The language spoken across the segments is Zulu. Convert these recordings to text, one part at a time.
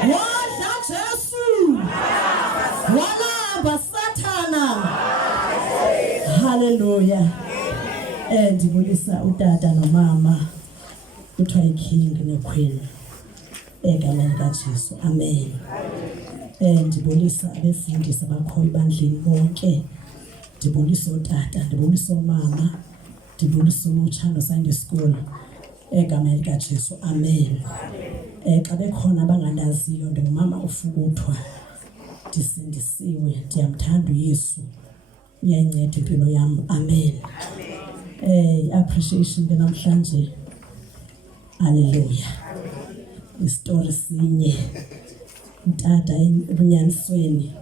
wadla Jesu walamba Sathana. Hallelujah. Ndibulisa utata nomama kuthiwa iking nequeen egameni kaJesu. Amen. Ndibulisa abefundisi abakhoyo bandleni bonke. Ndibulisa utata, ndibulisa umama, ndibulisa ulutsha no-Sunday school egameni kaJesu. Amen. Xa bekhona abangandaziyo, ndingumama uFukuthwa, ndisindisiwe, ndiyamthanda uYesu, uyayinceda impilo yam. Amen. Appreciation namhlanje. Hallelujah. Istory sinye utata ebunyanisweni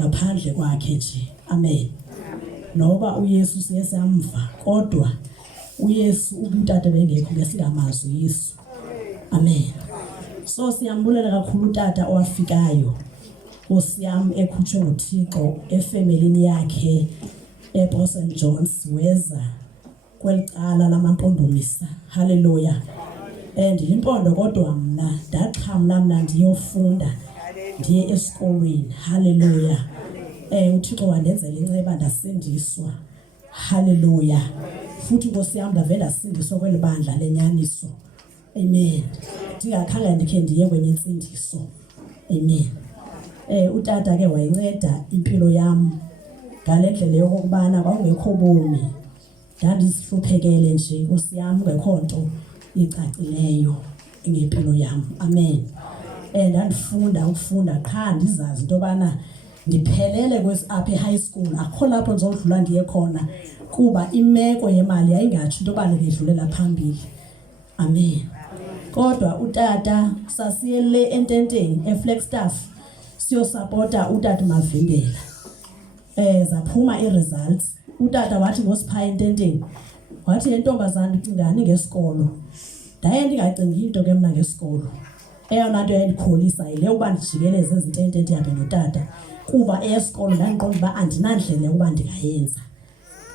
ngaphandle kwakhe nje. Amen. Noba uYesu siyesamva, kodwa uYesu ubutata bengekho ngesingamazi uYesu. Amen. So siyambulela kakhulu utata owafikayo, osiyam ekhutshwe nguThixo efamilini yakhe eBoston Jones weza kwelicala lamampondomisa. Hallelujah. Ndiyimpondo kodwa mna ndaxhamla mna ndiyofunda, ndiye esikolweni. Hallelujah. uThixo wandenzela inceba ndasindiswa. Hallelujah. Futhi Nkosi yami ndavela ndasindiswa kweli bandla lenyaniso. Amen. Ndingakhange ndikhe ndiye kwenye insindiso. Amen. Utata ke wayinceda impilo yami ngale ndlela yokubana kwakungekho bomi, ndandisihluphekele nje Nkosi yami, ngekho nto icacileyo ngempilo yami. Amen. Ndandifunda qha ndizazi into yobana ndiphelele apha e-high school, akho lapho ndizodlula ndiye khona kuba imeko yemali yayingatsho into yobana ngidlulela phambili. Amen. Kodwa utata sasiye le ententeni eFlagstaff siyosapota utata Mavimbela. Zaphuma i-results. Utata wathi ngosipha ententeni, wathi yentombazana icingani ngesikolo. Ndaye ndingacingi into ke mna ngesikolo. Eyona nto yayindikholisa yile uba ndijikeleze ezintente ndihambe notata, kuba eyesikolo ndandiqonda uba andinandlela yokuba ndingayenza.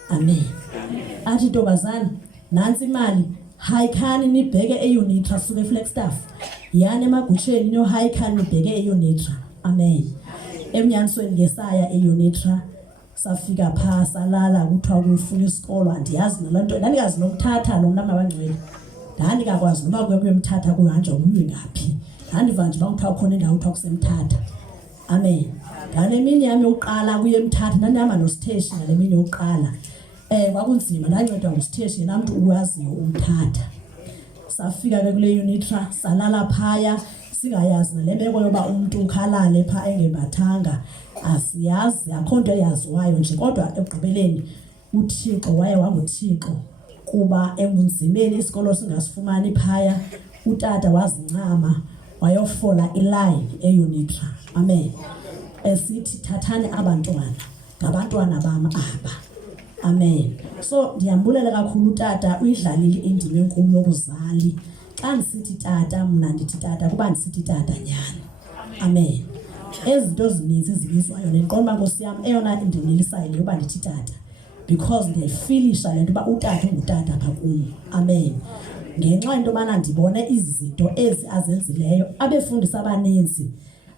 Amen. Athi ntombazana, nantsi imali, hayikhani nibheke eUnitra suke eFlagstaff, yani emagutsheni niyohayikhani nibheke eUnitra. Amen. Emnyanisweni ngesaya eUnitra, safika phaa salala kuthiwa kufuna isikolo, andiyazi naloo nto, ndandingazi nokuthatha lo mntana abangcwele, ndandingakwazi noba kuyemthatha kuhanjwa kuyiwe ngaphi, ndandiva nje uba kuthiwa khona indawo kuthiwa kusemthatha. Amen. Ngale mini yami yokuqala kuyemthatha, ndandihamba noSitheshi ngale mini yokuqala. Kwakunzima, ndancedwa nguSitheshi yena mntu uwaziyo umthatha. Safika ke kule Unitra salala phaya singayazi nale meko yoba umuntu ukhalale phaa engembathanga, asiyazi, akho nto eyaziwayo nje, kodwa ekugqibeleni uThixo waye wanguThixo kuba ebunzimeni isikolo singasifumani phaya. Utata wazincama wayofola iline eUnitra. Amen. Esithi thathani abantwana, ngabantwana bam aba. Amen. So ndiyambulela kakhulu utata, uyidlalile indima enkulu yokuzali. Xa ndisithi tata, mna ndithi tata kuba ndisithi tata nyani. Amen. Ezinto ezininzi ezibizwayo nenqonba Nkosi yam eyona indinelisayo yoba ndithi tata, because ndiyayifilisha le nto uba utata ungutata apha kum. Amen. Ngenxa yento yobana ndibone izinto ezi azenzileyo, abefundisi abaninzi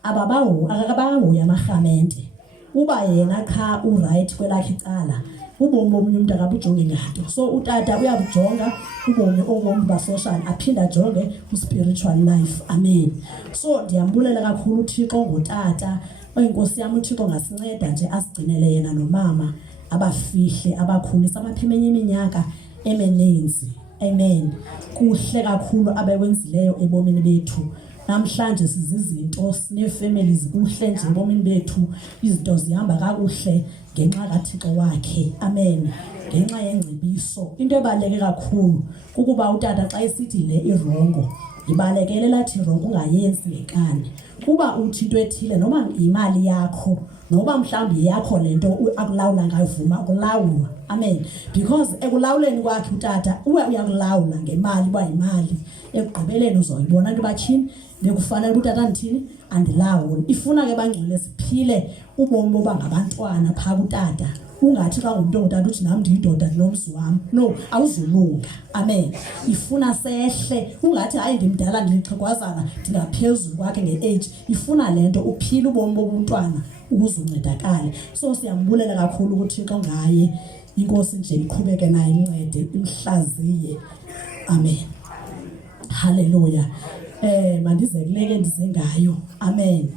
akabahoya amarhamente. Uba yena qha uright kwelakhe icala, ubomi bomunye umuntu akabujonge nganto. So utata uyabujonga ubomi obomi ba-social, aphinda ajonge u-spiritual life. Amen. So ndiyambulela kakhulu uThixo ngotata. Nkosi yam, uThixo ngasinceda nje asigcinele yena nomama, abafihle, abakhulisa, abaphemenye iminyaka emininzi. Amen. Kuhle kakhulu abekwenzileyo ebomini bethu. Namhlanje sizizinto sinefamily zikuhle nje ebomini bethu, izinto zihamba kakuhle ngenxa kaThixo wakhe. Amen. Ngenxa yengcebiso. Into ebaleke kakhulu kukuba utata xa esithi le irongo, ibalekele lathi irongo ungayenzi ngekani. Kuba uthi into ethile noma imali yakho, noba mhlawumbi yakho lento akulawula ngayo, vuma ukulawulwa. Amen. Because ekulawuleni kwakhe utata uyakulawula ngemali, uba imali ekugqibeleni uzoyibona into bathini bekufanele utata ndithini andilawule. Ifuna ke bangcwele siphile ubomi boba ngabantwana phaa kutata, ungathi xa umuntu ongutata uthi nami ndiyindoda nomzi wami. No, awuzulunga. Amen. Ifuna sehle, ungathi hayi ndimdala ndilixhegwazana ndingaphezulu kwakhe nge-age. Ifuna lento uphile ubomi bobuntwana ukuze uncedakale. So siyambulela kakhulu ukuthi Thixo ngaye inkosi nje iqhubeke naye imncede imhlaziye. Amen. Hallelujah. Mandize kuleke ndize ngayo. Amen.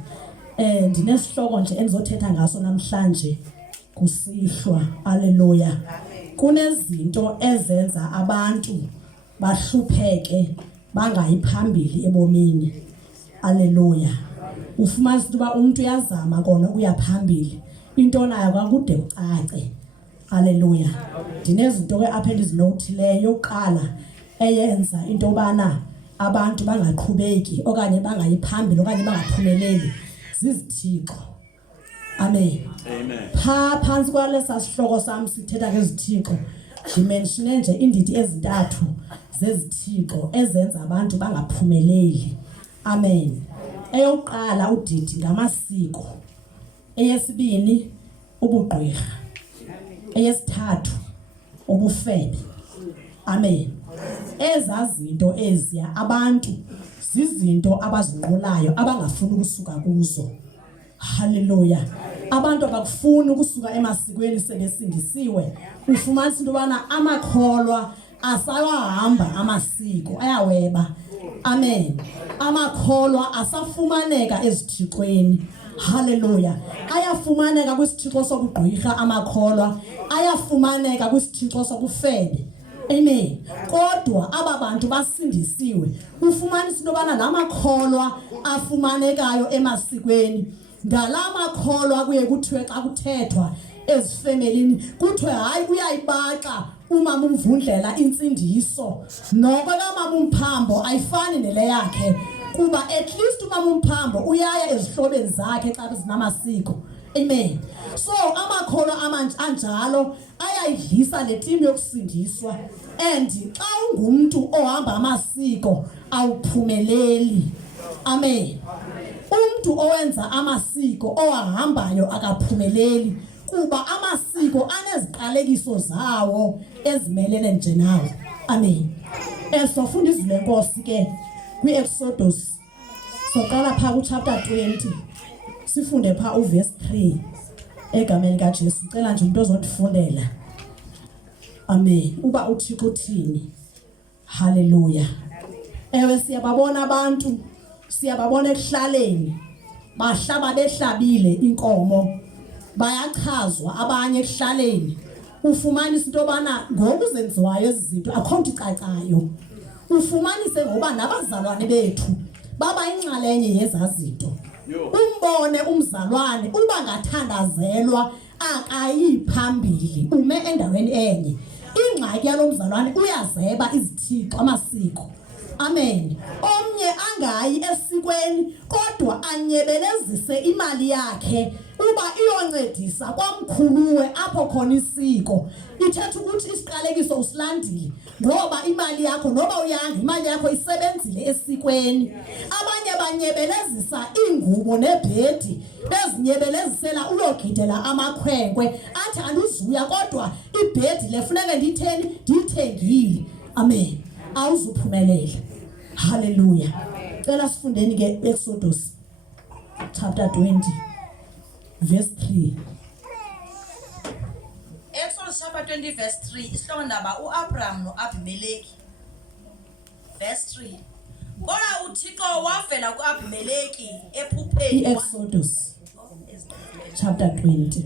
Ndinesihloko nje endizothetha ngaso namhlanje kusihlwa. Hallelujah. Kunezinto ezenza abantu bahlupheke bangayiphambili ebomini. Hallelujah. Ufumanisa ukuba umuntu uyazama kona ukuya phambili, into nayo kwakude ucace. Hallelujah. Ndinezinto ke apha endizinothileyo. Yokuqala eyenza into bana abantu bangaqhubeki okanye bangayiphambili okanye bangaphumeleli zizithixo. Amen. Amen. Phansi kwalesa sihloko sami sithetha ngezithixo. Dimensione nje indidi ezintathu zezithixo ezenza abantu bangaphumeleli. Amen. Eyokuqala udidi ngamasiko. Eyesibini ubugqirha. Eyesithathu ubufebe. Amen. Ezazinto eziya abantu zizinto abazinqolayo abangafuni ukusuka kuzo. Hallelujah. Abantu abakufuni ukusuka emasikweni sebesindisiwe. Ufumanisa into bana amakholwa asawahamba amasiko ayaweba. Amen. Amakholwa asafumaneka ezithixweni. Hallelujah. Ayafumaneka kwisithixo sokugqirha amakholwa, ayafumaneka kwisithixo sokufebe. Amen. Kodwa aba bantu basindisiwe. Ufumanisa into bana lamakholwa afumanekayo emasikweni, ngalamakholwa kuye kuthiwe xa kuthethwa ezifemelini kuthiwe hayi uyayibaxa umama umvundlela insindiso, noko kamama umphambo ayifani nele yakhe, kuba at least umama umphambo uyaya ezihlobeni zakhe xa zinamasiko. Amen. So amakholwa anjalo ayayidlisa le team yokusindiswa, and xa ungumuntu ohamba amasiko awuphumeleli. Amen. Umuntu owenza amasiko owahambayo akaphumeleli, kuba amasiko aneziqalekiso zawo ezimelene nje nawe. Amen. Sofunda izwi lenkosi ke kwi-Exodus. Soqala pha ku-chapter 20. Sifunde pha uverse 3 egameni kaJesu. Ucela nje umuntu ozondifundela. Amen. Uba uThixo uthini. Hallelujah. Ewe siyababona abantu, siyababona ekuhlaleni bahlaba behlabile inkomo, bayachazwa abanye ekuhlaleni. Ufumanise into bana ngokuzenziwayo izinto akho nto icacayo. Ufumanise ngoba nabazalwane bethu baba inxalenye yezazinto. Umbone umzalwane uba ngathandazelwa akayiphambili ume endaweni enye. Ingxaki yalomzalwane uyazeba izithixo amasiko. Amen. Omnye angayi esikweni kodwa anyebelezise imali yakhe uba iyoncedisa kwamkhuluwe apho khona isiko. Ithetha ukuthi isiqalekiso usilandile ngoba imali yakho noba uyanga imali yakho isebenzile esikweni. Abanye banyebelezisa ingubo nebhedi bezinyebelezisela uyogidela amakhwenkwe athi andizuya kodwa ibhedi lefuneke ndiyithengile. Amen. Awuzuphumelela. Hallelujah. Cela sifundeni ke Exodus chapter 20 verse 3. Exodus chapter 20 verse 3 isihloko ndaba uAbraham noAbimeleki. Verse 3. Kodwa uThixo wavela kuAbimeleki ephupheni. Exodus chapter 20.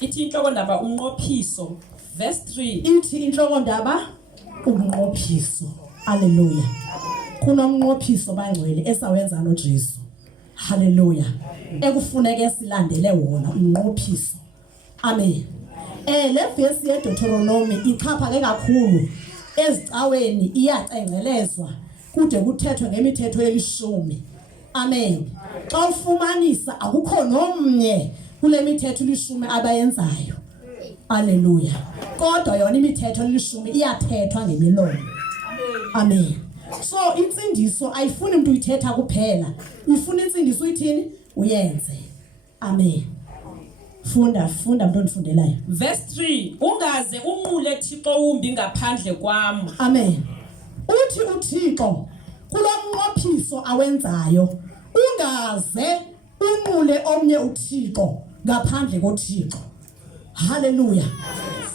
Ithi inhloko ndaba unqophiso. Verse 3. Ithi inhloko ndaba unqophiso. Hallelujah. Kunomnqophiso bangcwele esawenza noJesu. Hallelujah. Ekufuneka silandele wona unqophiso. Amen. Le verse ye Deuteronomy ichapha ke kakhulu ezicaweni, iyacengcelezwa kude kuthethwe ngemithetho ye10. Amen. Xa ufumanisa akukho nomnye kule mithetho ye10 abayenzayo. Hallelujah. Kodwa yona imithetho ye10 iyathethwa ngemilomo. Amen. So insindiso ayifuni umuntu uyithetha kuphela. Ufuna insindiso uyithini? Uyenze. Amen. Funda mntwana undifundelayo. Verse 3 ungaze unqule Thixo umbi ngaphandle kwami. Amen. Uthi uThixo kulomnqophiso awenzayo ungaze unqule omnye uThixo ngaphandle koThixo. Hallelujah.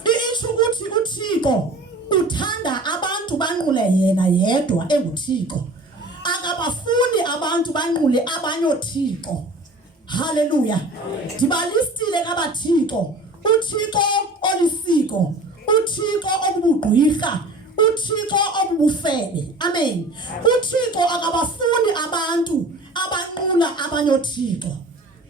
Isho ukuthi uThixo uthanda abantu banqule yena yedwa enguThixo. Akabafuni abantu banqule abanye oThixo. Hallelujah. Dibalistile kabathixo. uThixo olisiko, uThixo obubugqwirha, uThixo obubufebe. Amen. uThixo akabafuni abantu abanqula abanye oThixo.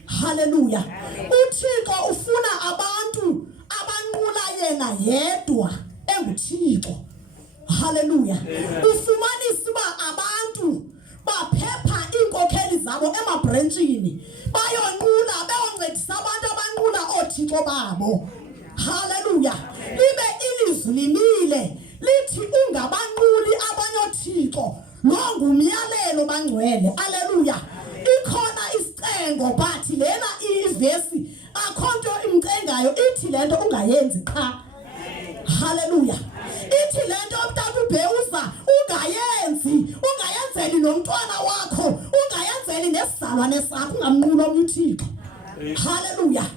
Hallelujah. uThixo ufuna abantu abanqula yena yedwa enguThixo. Hallelujah. Ufumanisa uba abantu baphepha inkokheli zabo emabranchini bayonqula beyoncedisa abantu abanqula oThixo babo. Hallelujah. Libe ilizwi limile lithi ungabanquli abanye oThixo. Lo ngumyalelo bangcwele. Hallelujah. Ikhona isicengo but lena ivesi akho nto imcengayo ithi lento ungayenzi qha. Hallelujah. Ithi lento mntana ubheuza ungayenzeli nomntwana wakho, ungayenzeli nesizalwane sakho, ungamnqula omnye uThixo. Hallelujah.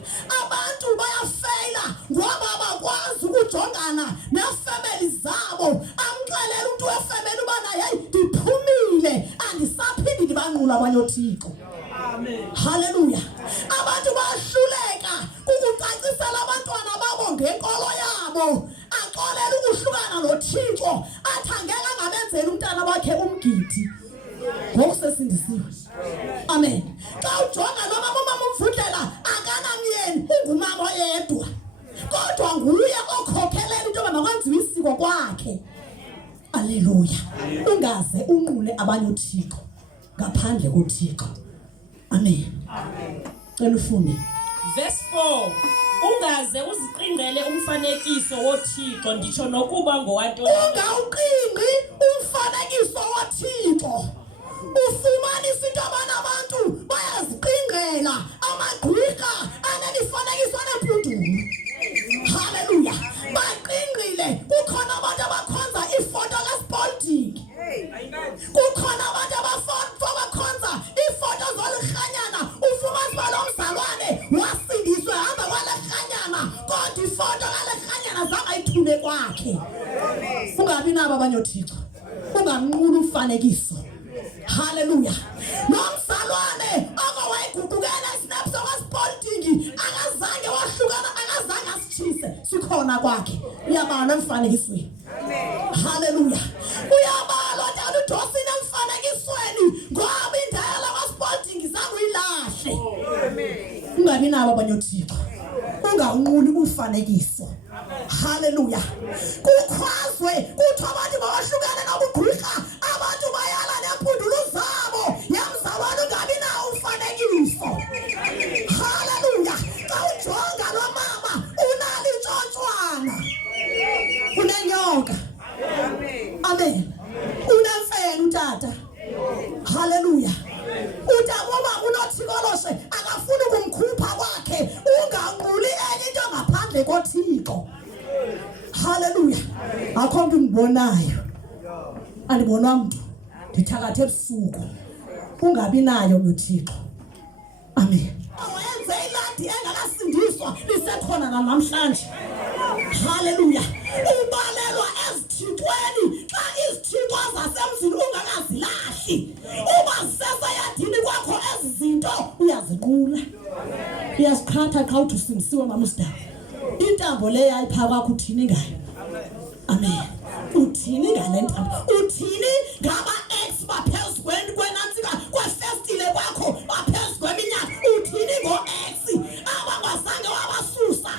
Abantu bayafeyila ngoba bakwazi ukujongana neefemeli zabo. Amxelela umuntu wefemeli ubana hey ndiphumile andisaphindi ndibanqula abanye oThixo. Amen. Hallelujah. Abantu bayahluleka kukucacisela abantwana babo ngenkolo yabo. Axolela ukuhlukana noThixo athi angeke angabenzeli umntana wakhe umgidi. Ngokusesindisiwe. Amen. Xa ujonga noma umama umvundlela akanamyeni, ungumama oyedwa. Kodwa nguye okhokhelela into makwenziwe isiko kwakhe. Haleluya. Ungaze unqule abanye uThixo ngaphandle koThixo. Amen. Cela ufunde. Verse 4 ungaze uziqingqele umfanekiso woThixo nditsho nokuba ngowantoni. Ungawuqingqi umfanekiso woThixo. Ufumanisa into abantu bayaziqingqela amagqwirha anemifanekiso anempundulo. Hallelujah. Baqingqile. Kukhona abantu abakhonza ifoto kaSpolitiki. Kukhona abantu abakhonza ifoto zolirhanyana. Ufumanisa uba lo mzalwane wasindiswe hamba kwalirhanyana kodwa ifoto kalirhanyana zangayithule kwakhe. Ungabi nabo abanye oThixo. Ungamnquli umfanekiso. Hallelujah. Nomzalwane akawayigugukela isinapso kaSpolitiki akazange wahlukana, akazange asitshise, sikhona kwakhe. Uyabala emfanekisweni. Hallelujah. Uyabala njalo udosini emfanekisweni ngoba indala kaSpolitiki zange uyilahle. Ungabi nabo abanye oThixo. Unganquli umfanekiso. Hallelujah. Kukhwazwe kuthiwa abantu bawahlukane nobugqwirha, abantu bayala nempundulo zabo. Yamzalwane ungabi nawo umfanekiso. Hallelujah. Xa ujonga lo mama unalo intshontswana, unenyoka. Amen. Unemfene utata. Hallelujah. Utakuba unoThixoloshe akafuni ukumkhupha kwakhe. Unganquli enye into ngaphandle koThixo. Hallelujah. Akho nto engibonayo. Andibonwa mntu. Ndithakathe ebusuku. Ungabi nayo uThixo. Amen. Awenze ilandi engakasindiswa lisekhona namhlanje. Hallelujah. Ubalelwa ezithixweni xa izithixo zasemzini ungakazilahli. Uba sesayadini kwakho ezi zinto uyazinqula. Uyazikhatha xa uthi usindisiwe mama uSidaba. Intambo le yayipha kwakho uthini ngayo? Amen. Uthini ngale ntambo? Uthini ngaba ex baphezu kwenantsika kwefestile kwakho baphezu kweminyaka? Uthini ngo-ex abangazange wabasusa?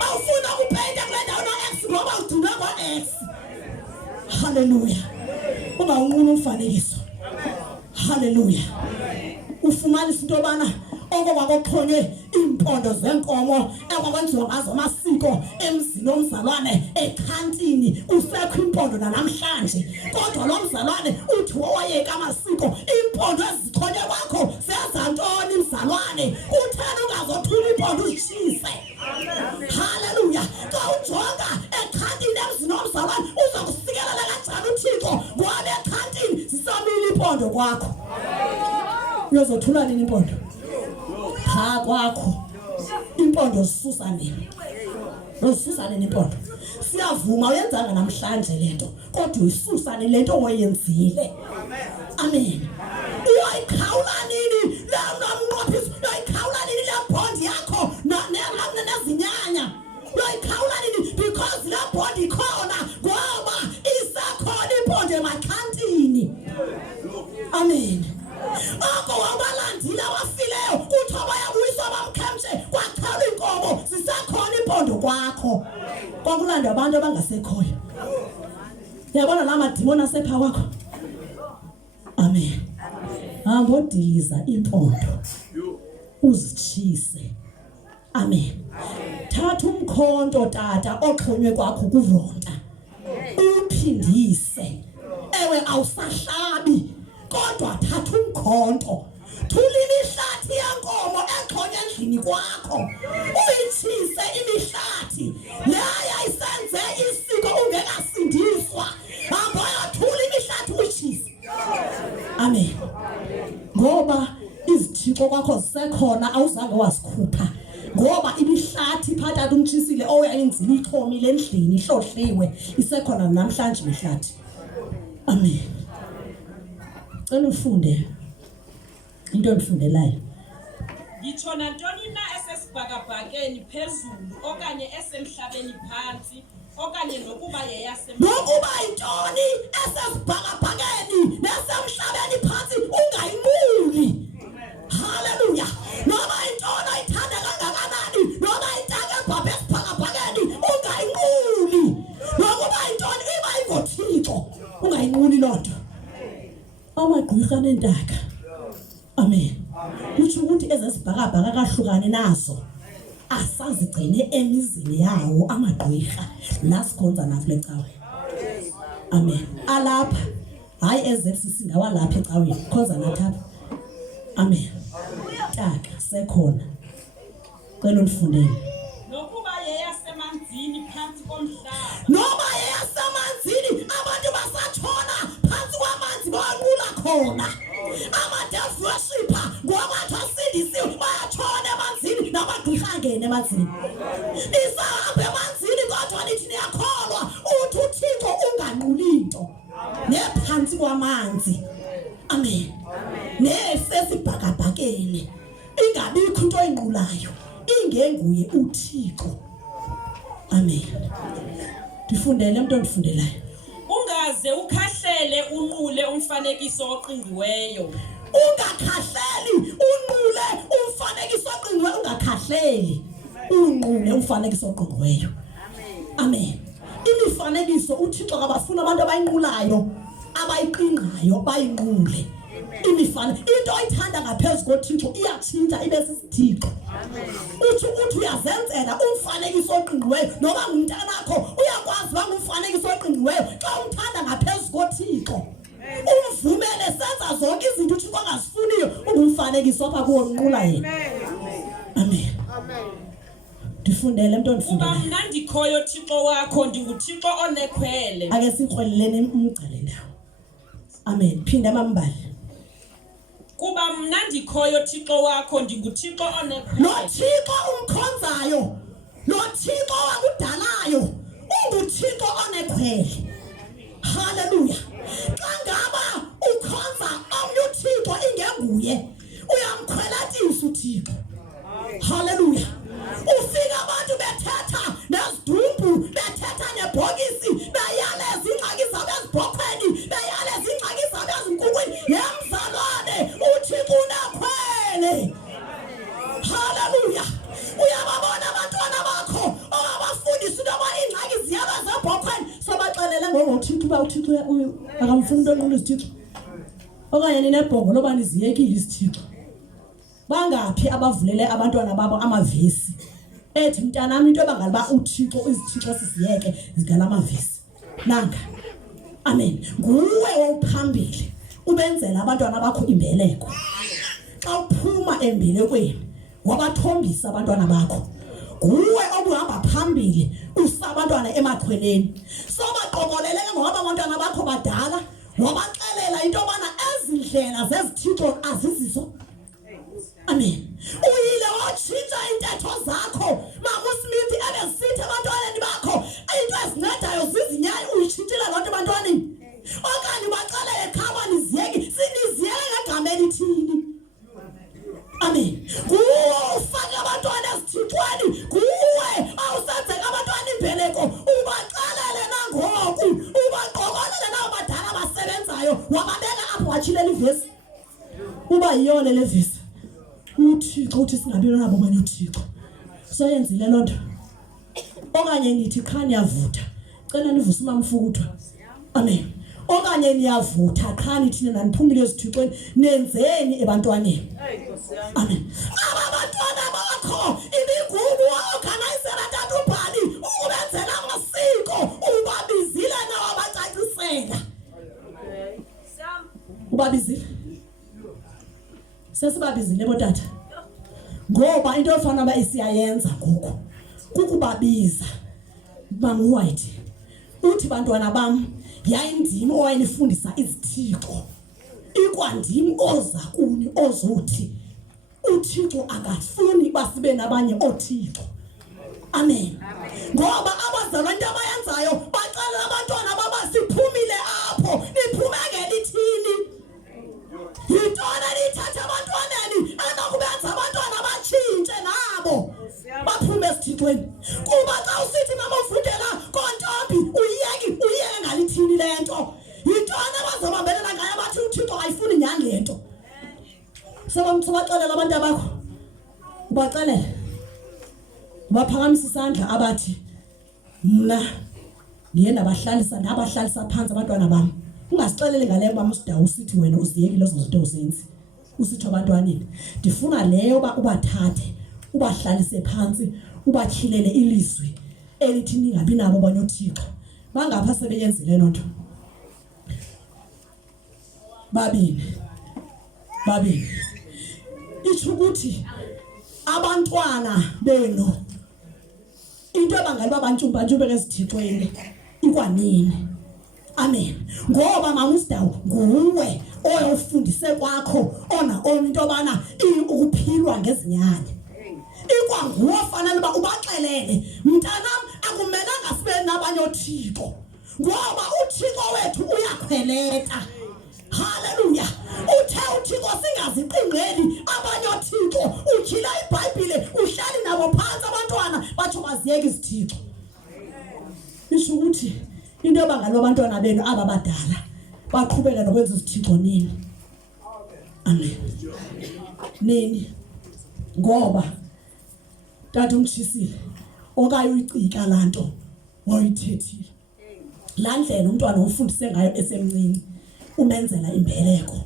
Awufuna ukupeyinta kule ndawo no-ex ngoba udinwe ngo-ex. Hallelujah. Ungawunquli umfanekiso. Hallelujah. Ufumanisa into yobana okwakuxhonywe impondo zenkomo ekwakwenziwa ngazo amasiko emzini omzalwane ekhantini usekho impondo namhlanje kodwa lo mzalwane uthi wayeka amasiko impondo ezixhonywe kwakho sezantoni mzalwane uthena ungazothula impondo uzishise haleluya xa ujonga ekhantini emzini omzalwane uzokusikelela kanjani uThixo ngoba ekhantini zisamile impondo kwakho uyozothula nini impondo ha kwakho impondo zisusa nini uzisusa nini impondo siyavuma uyenzanga namhlanje lento kodwa uyisusane lento oyenzile amen uyayikhawula nini la nomnqophiso uyayikhawula nini la bond yakho nezinyanya uyayikhawula nini because la bond ikhona ngoba isakhona impondo emakhantini amen oko wabalandile abafileyo kuthiwa bayabuyiswa bamkhemshe kwakhala inkomo zisakhona impondo kwakho kwakulanda abantu abangasekhoyo yabona la madimoni asepha kwakho amen angodiza impondo uzitshise amen thatha umkhonto tata oxhonywe kwakho kuronta uphindise ewe awusahlabi kodwa thatha umkhonto thula imihlathi yenkomo exhonywe endlini kwakho uyitshise imihlathi leya isenze isiko ungekasindiswa hamba yathula imihlathi uyitshise amen ngoba izithixo kwakho zisekhona awuzange wasikhupha ngoba imihlathi phakathi umtshisile oyayenzile ixhomile endlini ihlohliwe isekhona namhlanje imihlathi amen cela ufunde into endifundelayo ngitsho nantoni na esesibhakabhakeni phezulu okanye esemhlabeni phansi okanye nokuba nokuba intoni esesibhakabhakeni nesemhlabeni phansi ungayinquli haleluya noma intoni ayithanda kangakanani noma itake ebhabhe esibhakabhakeni ungayinquli nokuba intoni iba ingothixo ungayinquli lonto amagqirha nentaka amen kuthi ukuthi ezesibhakabhaka kahlukane nazo asazigcine emizini yawo amagqirha lasikhonza nafule ecaweni amen alapha hayi ezesisi ngawalapha ecaweni khonza nathapha amen taka sekhona cela undifundele nokuba yeyasemanzini phansi komhlaba noma yeyasemanzini abantu basatshona phansi kwamanzi bawanqula khona amadevu worshipper ngoba asindisiwe bayatshona emanzini namagqirha angene emanzini isahamba emanzini kodwa nithi niyakholwa uthi uThixo unganquli into nephansi kwamanzi amen nesesibhakabhakeni ingabikho into enqulayo ingenguye uThixo amen ndifundele umuntu ondifundelayo ungaze ukhahlele unqule umfanekiso oqingiweyo ungakhahleli unqule umfanekiso oqingiweyo ungakhahleli unqule umfanekiso oqingiweyo amen imifanekiso uThixo akabafuna abantu abayinqulayo abayiqingayo bayinqule imifana into oyithanda ngaphezulu koThixo iyatshintsha ibe sisithixo uthi ukuthi uyazenzela umfanekiso oqingiweyo noba ngumntanakho uyakwazi ba ngumfanekiso oqingiweyo xa umthanda ngaphezulu koThixo umvumele senza zonke izinto uThixo angazifuniyo ungumfanekiso apha kuwo nqula yena amen ndifundele umuntu ondifundele kuba mna ndikhoyo Thixo wakho ndinguThixo onekhwele ake sikrweleleni umgcele ndawo amen phinda amambali kuba mna ndikhoyo Thixo wakho ndinguThixo onekhwele noThixo umkhonzayo noThixo wakudalayo unguThixo onekhwele haleluya xa ngaba ukhonza omnye uThixo ingenguye uyamkhwelatisa uThixo haleluya ufika abantu bethetha nezidumbu bethetha nebhokisi bayaleza ingxaki zabo ezibhokhweni bayaleza ingxaki zabo ezinkukwini yemzalwane uThixo unakhwele haleluya uyababona abantwana bakho ongabafundisa into abona ingxaki ziyaba zebhokhweni sobaxelela ngoba uThixo uba uThixo akamfuni into enqula izithixo okanye ninebhongo loba niziyekile izithixo Bangaphi abavulele abantwana babo amavesi ethi mntanami into ebangaliba uThixo izithixo siziyeke zigala amavesi nanga. Amen. Nguwe ophambili ubenzela abantwana bakho imbeleko. Xa uphuma embelekweni wabathombisa abantwana bakho. Nguwe obuhamba phambili usabantwana emakhweleni. Sobaqokoleleke ngoba abantwana bakho badala wabaxelela into yobana ezindlela zezithixo azizizo. Amen. Uyile watshintsha intetho zakho makuSmith ebesithi abantwaneni bakho into ezincedayo zizinyayo uyitshintshile loo nto ebantwaneni. Okanye baxelele ekhaba niziyeki siniziyele ngegama elithini. Amen. Kuwe ufake abantwana ezithixweni, kuwe awusenzeka abantwana imbeleko ubaxelele nangoku ubaqokolele nabo badala abasebenzayo wababeka apho watshilela ivesi. Uba yiyona le vesi uThixo uthi singabi nabo manje uThixo. Soyenzile loo nto. Okanye nithi qha niyavutha. Cela nivuse uMamfukuthwa. Amen. Okanye niyavutha qha nithi nina niphumile ezithixweni nenzeni ebantwaneni. Amen. Aba bantwana bakho imigubu organizera tata ubhali ukubenzela amasiko ubabizile nawo abacacisela. Ubabizile. Sesibabizile botata. Ngoba into efana ba isiyayenza ngoku kukubabiza. Mama White uthi bantwana bam yayindimi owayinifundisa izithixo. Ikwandimi oza kuni ozothi uThixo akafuni basibe nabanye oThixo. Amen. Ngoba abazalwa into abayenzayo baqala abantwana baba siphumile apho niphume ngelithini. Yintona lithatha abantwaneni anokubenza abantwana batshintshe nabo baphume esithixweni. Kuba xa usithi mama ufundela kontombi uyeke ngalithini lento. Yintona abazobambelela ngayo bathi uThixo ayifuni nyani lento. Sebamthubaxelela abantu bakho. Ubaxelela. Baphakamisa isandla abathi mna niye nabahlalisa phansi abantwana bami. Ungasixelele ngaleyo mama uSidawu usithi wena uziyekile lezo zinto uzenzi. Usithi abantwaneni ndifuna leyo ubathathe ubahlalise phansi ubakhilele ilizwi elithi ningabi nabo abanye uThixo. Bangapha sebeyenzile loo nto. Babini. Itsho ukuthi abantwana beno into ebangaliba abantshumba ezithixweni ikwanini. Amen. Ngoba mama uSidawu nguwe oyofundise kwakho ona into yobana ukuphilwa ngezinyanya. Ikwanguwe ofanele uba ubaxelele mntanam akumelanga sibe nabanye oThixo ngoba uThixo wethu uyakhweleta. Hallelujah. Uthe uThixo singaziqingqeli abanye oThixo ukhila iBhayibhile uhlali nabo phansi abantwana bathi baziyeke izithixo. Isho ukuthi into ebangalo abantwana benu ababadala baqhubeka nokwenza izithixo nini. Amen. Nini ngoba tata umtshisile okanye uyicika lanto wayithethile. La ndlela umntwana ufundise ngayo esemncinci umenzela imbeleko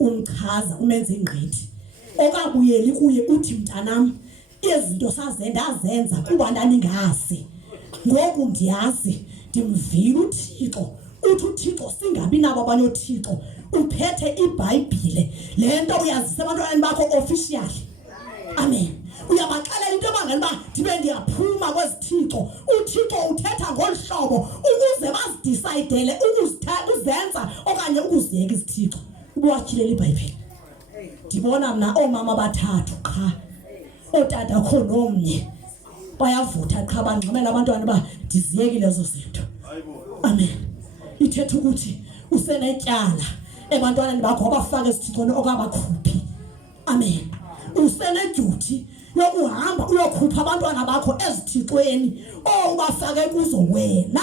umchaza umenze ingqithi okabuyeli kuye uthi mntanami izinto ndazenza kuba ndaningazi ngoku ndiyazi ndimvile uThixo uthi uThixo singabi nabo abanye oThixo uphethe iBhayibhile lento uyazisa abantwana bakho officially. Amen. Uyabaxelela into ebangela ndibe ndiyaphuma kwezithixo uThixo uthetha ngolhlobo ukuze bazidecide ukuzenza okanye ukuziyeka izithixo. Ubuwakhilela iBhayibhile. Ndibona mna omama bathathu qha otata kho nomnye bayavutha qha bangqamela abantwana ba ndiziyekile lezo zinto. Amen. Ithetha ukuthi usenetyala ebantwaneni bakho abafaka esithixweni okabakhuphi. Amen. Useneduty yokuhamba uyokhupha abantwana bakho ezithixweni obafake kuzo wena.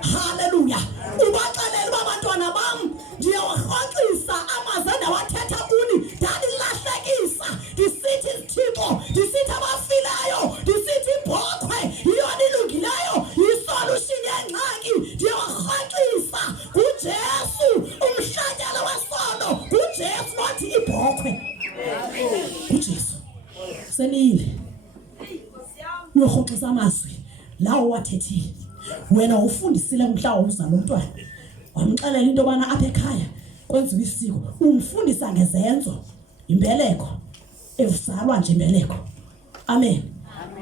Hallelujah. Ubaxelela abantwana bam ndiyawarhoxisa amazwi wathetha kuni ndanilahlekisa ndisithi izithixo ndisithi abafileyo ndisithi ibhokhwe yiyona ilungileyo yisolution yengxaki ndiyawarhoxisa nguJesu umhlatyana wesono nguJesu not ibhokhwe. nguJesu. uqalile uyokhoxisa amazwi lawo wathethile wena ufundisile mhlawumbe uzalo mntwana wamxelela into bana apha ekhaya kwenziwa isiko umfundisa ngezenzo imbeleko evuzalwa nje imbeleko amen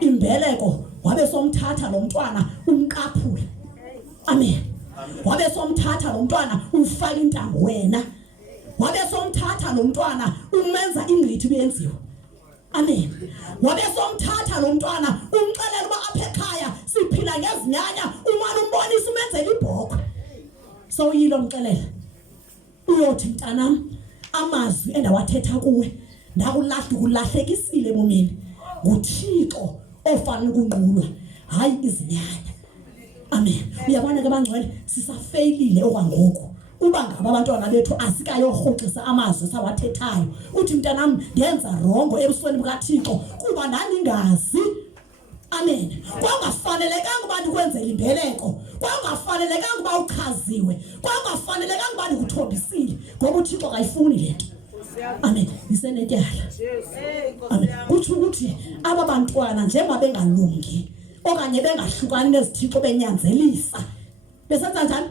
imbeleko wabe somthatha lo mntwana umqaphule amen wabe somthatha lo mntwana ufaka intambo wena wabe somthatha lo mntwana umenza ingqithi kuyenziwa amen wabe somthatha lo mntwana umxelela uba apha ekhaya siphila ngezinyanya umali umbonisa umenzela ibhokhwe so yilo mxelela uyothi mntanam amazwi endawathetha kuwe ndakulahlekisile ebomini nguThixo ofanele ukunqulwa hayi izinyanya amen uyabona ke bangcwele sisafeyilile okwangoku uba ngaba abantwana bethu asikayorhoxisa amazwi sawathethayo uthi mntanam ndenza rongo ebusweni bukaThixo kuba ndaningazi amen kwangafanelekanga uba ndikwenzele imbeleko kwangafanelekanga uba uchaziwe kwangafanelekanga uba ndikuthombisile ngoba uThixo akayifuni le nto amen nisenetyala amen kuthi ukuthi aba bantwana njengoba bengalungi okanye bengahlukani nezithixo benyanzelisa besenza njani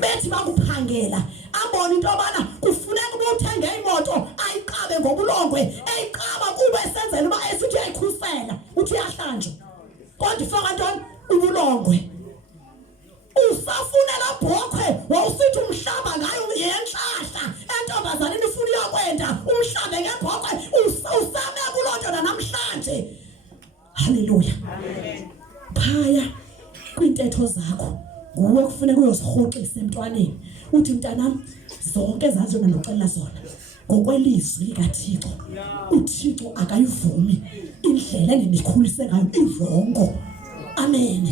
bethi bakuphangela abona into yobana kufuneka uba uthenge imoto ayiqabe ngobulongwe eyiqaba kuba esenzela uba esithi uyayikhusela uthi uyahlanjwa kodwa ifaka ntoni ubulongwe usafunela bhokhwe wawusithi umhlaba ngayo yenhlahla entombazaneni ifuna uyakwenda umhlabe ngebhokhwe usame kuloo nto namhlanje haleluya phaya kwintetho zakho nguwe kufuneka uyozirhoxisa emntwaneni uthi mntanam zonke ezazona ndoxelela zona ngokwelizwi likaThixo uThixo akayivumi indlela endikhulise ngayo irongo amen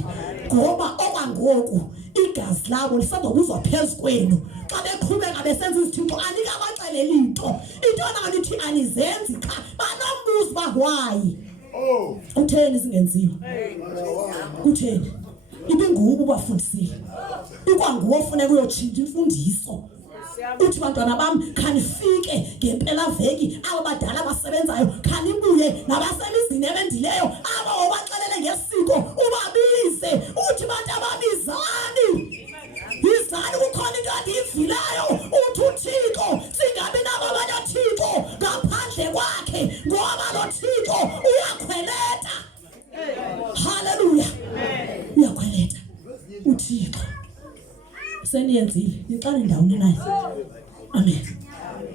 ngoba okwangoku igazi labo lisazokuzwa phezu kwenu xa beqhubeka besenza izithixo anikabaxeleli into nangalithi anizenzi cha banombuzo bahwayi utheni zingenziwa utheni ibingubo bafundisile ikwanguwe ofuneka uyotshintsha imfundiso uthi bantwana bami khanifike ngempela veki abo badala abasebenzayo khanibuye nabasemizini ebendileyo aba obaxelele ngesiko ubabize uthi bantu ababizani izani kukhona into endiyivileyo uthi uThixo singabi nabo abanye oThixo ngaphandle kwakhe ngoba lo Thixo uyakhweleta haleluya uyakhweleta uThixo seniyenzile niqale ndawoni naye amen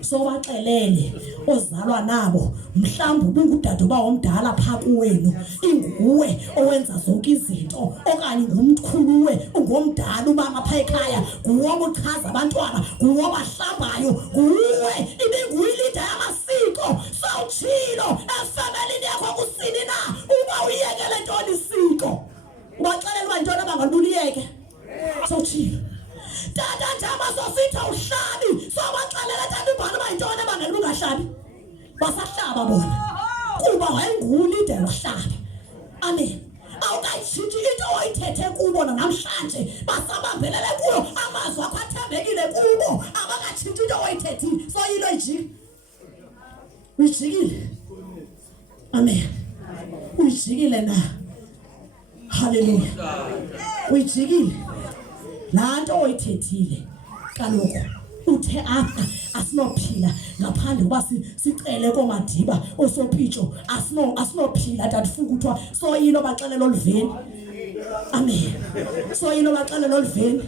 so baxelele ozalwa nabo mhlawumbe ubungudade bawo omdala pha kuwenu inguwe owenza zonke izinto okanye ngumkhuluwe ungomdala ubama pha ekhaya nguwe obuchaza abantwana nguwe obahlambayo nguwe ibinguyilida yamasiko sawutshilo efemelini yakho kusini na uba uyekele ntoni isiko ubaxelela uba intoni abangalibuliyeke sawutshilo tata njama sositha uhlabi sobaxelela tata ubhalo bayintona abangeli ungahlabi basahlaba bona kuba wayengulide uhlabi amen awukayitshintshi into oyithethe kubo namhlanje basabambelele kuyo amazwi akho athembekile kubo abakatshintshi into oyithethile so yilo uyijikile amen uyijikile na haleluya uyijikile lanto oyithethile kaloku uthe apha asinophila ngaphandle kuba sicele komadiba osopitsho asinophila tatifuna kuthiwa so yilo baxelela oluveni amen so yilo baxelela oluveni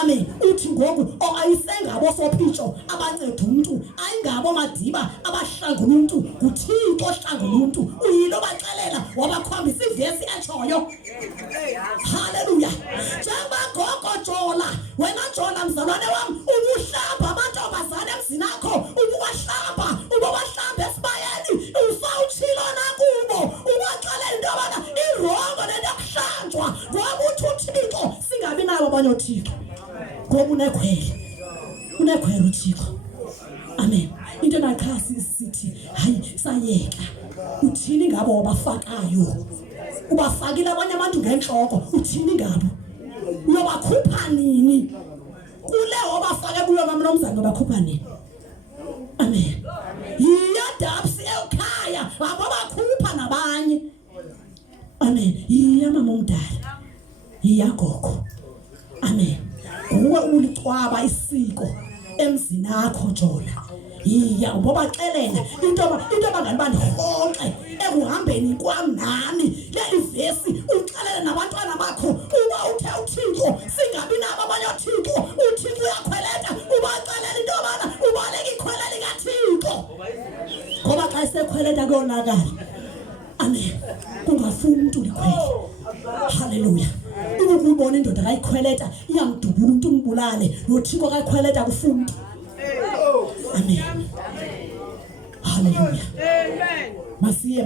amen uthi ngoku ayisengabo sopitsho abanceda umuntu ayingabo madiba abahlangula umuntu nguThixo ohlangula umuntu uyilo baxelela wabakhombisa ivesi etshoyo haleluya njengoba gogo Jola wena Jola mzalwane wami ubuhlamba amantombazane emzini akho ubuwahlamba ubuwahlamba esibayeni usawutshilo nakubo ubaxelela into yobana irongo lento yokuhlanjwa ngoba uthi uThixo singabi nabo abanye oThixo ngoba unekhwele uThixo amen into nakhasi sithi hayi sayeka uthini ngabo wabafakayo ubafakile abanye abantu ngenhloko uthini ngabo uyobakhupha nini kule obafake kuyo mamnomzana obakhupha nini amen yiyadapsi ekhaya ababakhupha yamama omdala iyagogo amen nguwe ulicwaba isiko emzini akho Jola iya ngoba xelela into abangani honke ekuhambeni kwami nami le ivesi uxelela nabantwana bakho uba uthe uThixo singabi nabo abanye uThixo uThixo uyakhweleta ubaxelela into abana ubaleka ikhwela likaThixo ngoba xa sekhweleta kuyonakala amen kungafuni umuntu likhwele haleluya ukubona indoda kayikhweleta iyamdubula umuntu umbulale noThixo akakhweleta kufuna amen haleluya masiye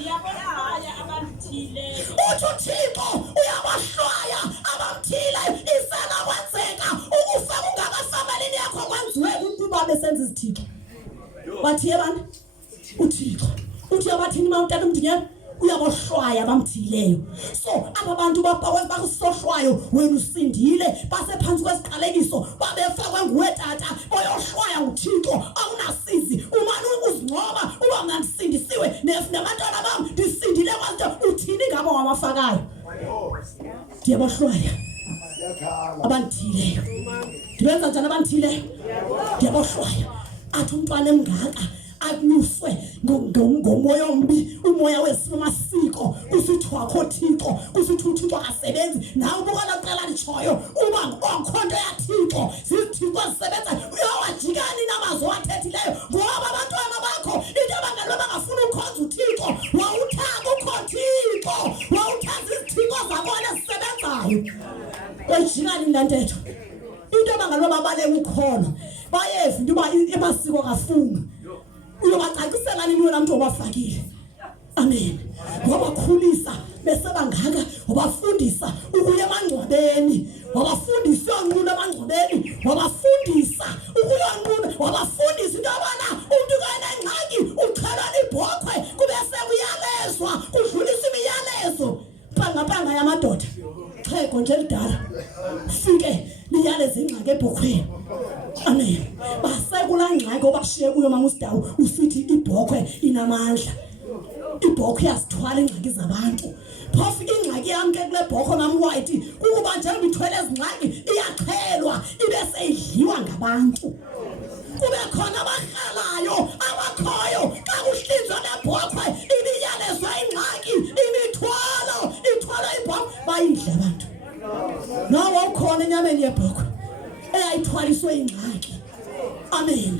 Iyabona haya abanthile. uThixo uyabahlwaya abamthile isela kwenzeka ukufa kungakafamelini yakho kwenziwe ukuba besenza izithixo bathi yebani uThixo uthi abathini mawutata umdinyana uyabohlwaya abamthileyo so abantu bakusohlwayo wena usindile basephansi kwesiqalekiso babefakwe nguwe tata boyohlwaya uThixo awunasizi umani ukuzingcoba uba ngisindisiwe nabantwana bami ndisindile kwanto uthini ngabo wabafakayo ndiyabohlwaya abanthileyo ndibenza njani abanthileyo ndiyabohlwaya athi umntwana emngaka akunyuswe ngomoya ombi umoya wesimasiko kusithwakho Thixo kusithi uThixo akasebenzi nawe ubukala qala lichoyo uba onkhonto yaThixo sithixo sisebenza uyawajikani namazwi athethileyo ngoba abantwana bakho into abangalo bangafuna ukhonza uThixo wawuthaka uKhonthixo wawuthaza izithixo zabona sisebenzayo ejikani ntantetho into abangalo babaleka ukhona bayeva into ba emasiko kafunga uyobacacisela nini wena muntu obafakile amen wabakhulisa besebangaka wabafundisa ukuya emangcwabeni wabafundisa yonqulo emangcwabeni wabafundisa ukuyonqulo wabafundisa into abana umuntu kanengxaki uxhala ibhokhwe kube sekuyalezwa kudlulisa imiyalezo panga yamadoda xhego nje lidala fike liyaleze ingxaki ebhokhweni amen basekula ngxaki obashiye kuyo mama uSidawu usithi ibhokhwe inamandla ibhokhwe yasithwala ingxaki zabantu phofu ingxaki yami ke kule bhokhwe mama White ukuba nje ngithwele izingxaki iyaqhelwa ibe seyidliwa ngabantu kube khona abahlalayo abakhoyo xa kuhlinzwa lebhokhwe ibiyalezwa ingxaki imithwalo ithwala ibhokhwe bayidla abantu nawe ukhona enyameni yebhokhwe eyayithwaliswe ingxaki amen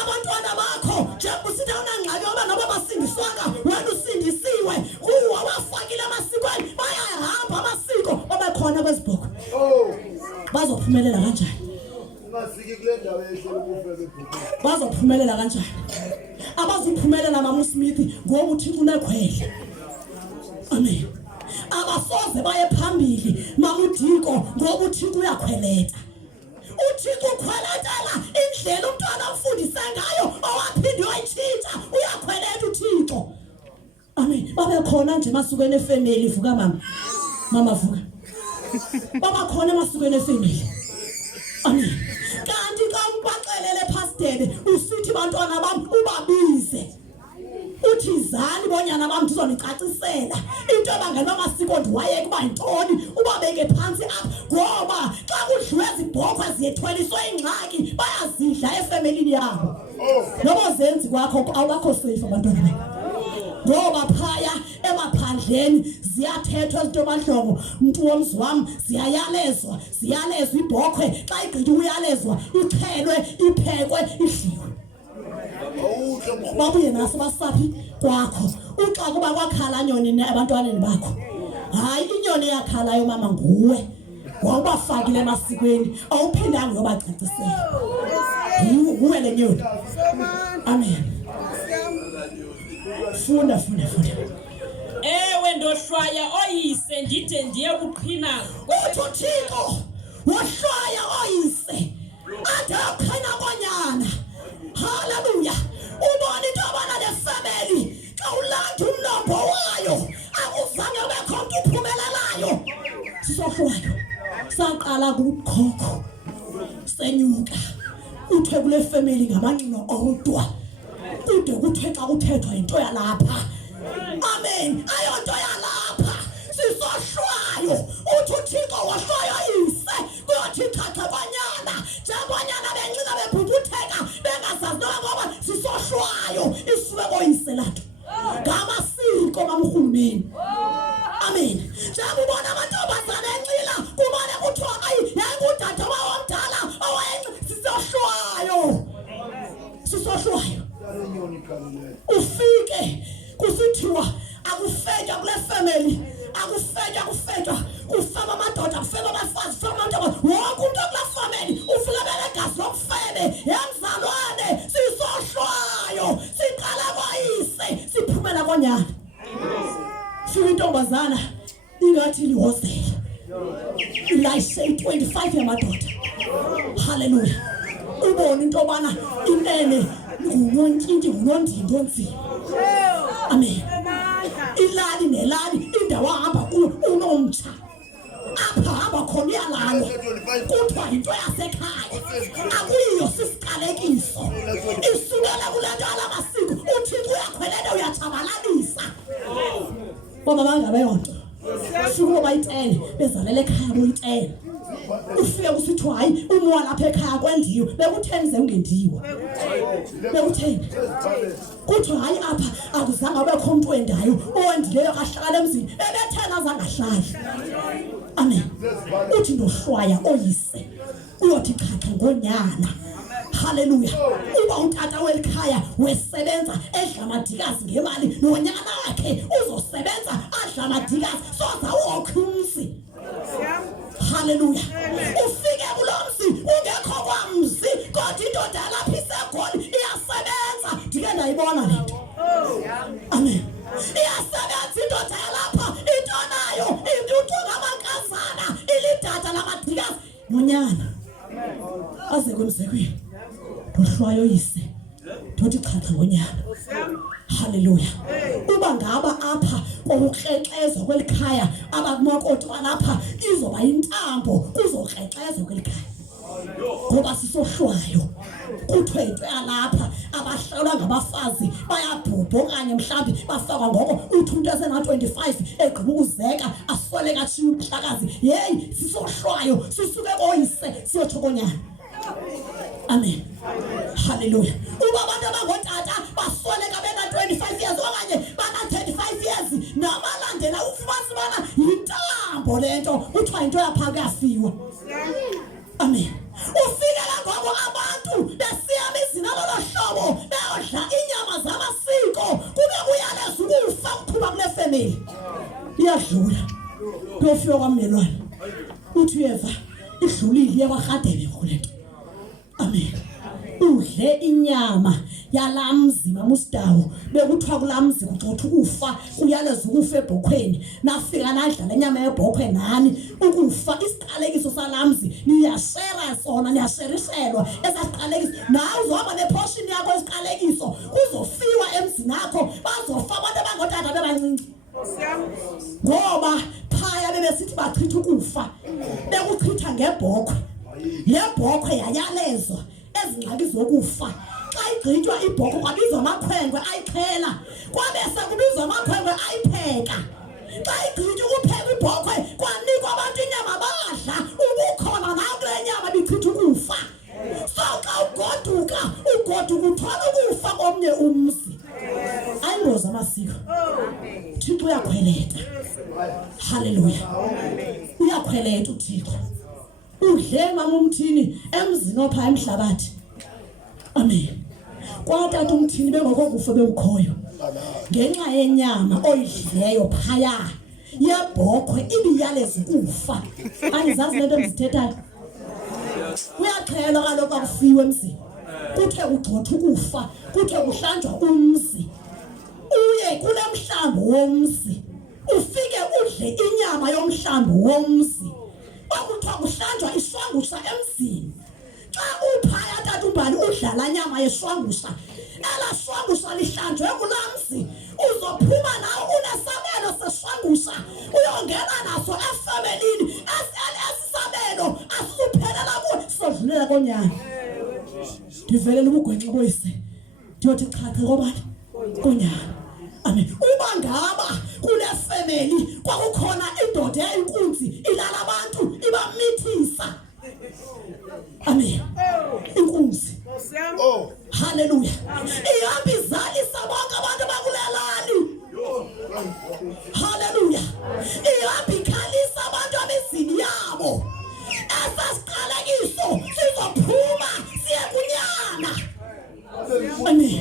abantwana bakho njengoba usithi awunangxaki ngoba nabo basindiswanga wena usindisiwe kuwo abafakile emasikweni bayahamba amasiko babekhona kwezibhokhwe bazophumelela kanjani ungasiki kule ndawo ehlele ukufeka ebhokhweni bazophumelela kanjani abaziphumelela mama uSmith ngoba uThixo unekhwele amen abasoze baye phambili mama uDiko ngoba uThixo uyakhweleta uThixo ukhweletela indlela umntwana amfundise ngayo owaphinde wayitshintsha uyakhweleta uThixo amen babe khona nje emasukweni efamily vuka mama vuka baba khona emasukweni efamily amen kanti xa ubaxelele pastor usithi bantwana bami ubabize uthi izani bonyana bami ndizonicacisela into ebangela amasiko ndiwaye kuba yintoni ubabeke phansi apha ngoba xa kudliwe izibhokhwe ziyethweliswe ingxaki bayazidla efamilini yabo noba zenzi kwakho awakho safe abantwana bami ngoba phaya emaphandleni ziyathethwa izinto emadlongo umuntu womzi wami ziyalezwa ibhokhwe xa igqithi uyalezwa ichelwe iphekwe idliwe babuye naso basaphi kwakho uxa kuba kwakhala nyoni abantwaneni bakho hayi inyoni yakhalayo mama nguwe wawubafakile emasikweni awuphindanga uyobacacisela nguwe le nyoni amen funda Ewe ndohlwaya oyise ndide ndiye kuqhina uthi uThixo wohlwaya oyise ade uqhina konyana haleluya ubona into abana le family xa ulanda umnombo wayo akuzange bekho umuntu uphumelelayo sisohlwayo saqala kukhokho senyuka uthe kule family ngamanqino odwa kude kuthe xa kuthethwa into yalapha amen amen ayonto yalapha sisohlwayo uthi uThixo wahlwaya yise kuyothi chacha kwanyana njengonyana bencika bebhukutheka bengazazi ngoba sisohlwayo isuke koyise lathu ngamasiko kamhulumeni amen njengoba ubona amantombazane encila kumane kuthiwa yayingudade womdala sisohlwayo ufike kusithiwa akufetywa kule family akufetywa kufema amadoda kufema abafazi kufema amantombazane wonke umuntu kule family ufika benegazi lokufebe yemzalwane sisohlwayo siqala kwayise siphumela konyana fika intombazana ingathi lihostela ilayishe 25 yamadoda haleluya ubone into obana inene ngunontshintshi ngunondindo onzima amen ilali nelali indawo ahamba unomtsha apha hamba khona iyalala kuthiwa into yasekhaya akuyiyo sisiqalekiso isukela kule nto yalamasiko uThixo uyakhwelela uyatshabalalisa ngoba bangabe yonto suku bayitene bezalele ekhaya boyitene ufike kusithiwa hayi umuwa lapha ekhaya kwendiwe bekutheni zengendiwe bekutheni kuthiwa hayi apha akuzange abekho umuntu wendayo owendileyo kahlala emzini ebethena zangahlali amen uthi ndohlwaya oyise uyothi chacha ngonyana haleluya uba utata welikhaya wesebenza edla amadikazi ngemali nonyana wakhe uzosebenza adla amadikazi soza wokhe umzi haleluya ufike kulomzi ungekho kwamzi kodwa indoda lapha isegoli iyasebenza ndike ndayibona lento amen iyasebenza indoda yalapha into nayo ibuthunga amankazana ilidada lamadikazi nonyana aze kwemzekweni ndohlwayo yise ndothi chacha ngonyana haleluya uba ngaba apha kokukreklezwa kwelikhaya abakumakoti balapha izoba intambo kuzokreklezwa kwelikhaya ngoba sisohlwayo kuthiwe into yalapha abahlawula ngabafazi bayabhubha okanye mhlawumbi bafakwa ngoko uthi umuntu esena-25 egqiba ukuzeka asole katshiya umhlakazi yeyi sisohlwayo sisuke koyise siyotsho konyana amen haleluya uba abantu abangotata basoleka bena-25 years okanye bana-35 years namalandela ufumanisa ubana yintambo lento kuthiwa yinto yapha kuyafiwa amen ufikela ngoko abantu besiya emizini alolo hlobo beyodla inyama zamasiko kube kuyaleza ukufa kuqhuba kule family iyadlula kuyofika kwammelwane uthi uyeva idlulile iyekwarhadebe kulento amen udle inyama yalamzi mamusidawo bekuthiwa kulamzi kugcotha ukufa kuyaleza ukufa ebhokhweni nafika nadla lenyama yebhokhwe nani ukufa isiqalekiso salamzi niyashera sona niyasherishelwa esasiqalekiso nawe uzohamba neportion yakho esiqalekiso kuzofiwa emzini akho bazofa abantu abangotata bebancinci ngoba phaya bebesithi bachitha ukufa bekuchitha ngebhokhwe le bhokhwe yayalezwa ezingxaki zokufa xa igqitywa ibhokhwe kwabizwa amakhwenkwe ayixhela kwabese kubizwa amakhwenkwe ayipheka xa igqitywa ukupheka ibhokhwe kwanikwa abantu inyama badla ubukhona nayo kule nyama bichitha ukufa so xa ugoduka uthola ukufa komnye umzi ayingozi amasiko Thixo uyakhweleta haleluya uyakhweleta uThixo udle mama umthini emzini opha emhlabathi amen kwatata umthini bengokufa bekukhoyo ngenxa yenyama oyidleyo phaya yebhokhwe ibiyaleza ukufa angizazi lento engizithethayo uyaxhelwa kaloku akufiwe emzini kuthe kugxotha ukufa kuthe kuhlanjwa umzi uye kule mhlambo womzi ufike udle inyama yomhlambo womzi okuthiwa kuhlanjwa iswangusha emzini xa uphaya tata umbali udlala nyama yeswangusha ela swangusha lihlanjwe kulamzi uzophuma nawe unesabelo seswangusha uyongena naso efamilini esisabelo asizuphelela kuwe sizodlulela konyana ndivelela ubugwenxa boyise ndiyothi chacha kobani konyana amen uba ngaba kule family kwakukhona indoda eyinkunzi ilala abantu ibamithisa. Amen. Inkunzi. Oh. Hallelujah. Ihamba izalisa bonke abantu bakulelani. Hallelujah. Ihamba ikhalisa abantu abezini yabo. Esasiqalekiso sizophuma siye kunyana. Amen.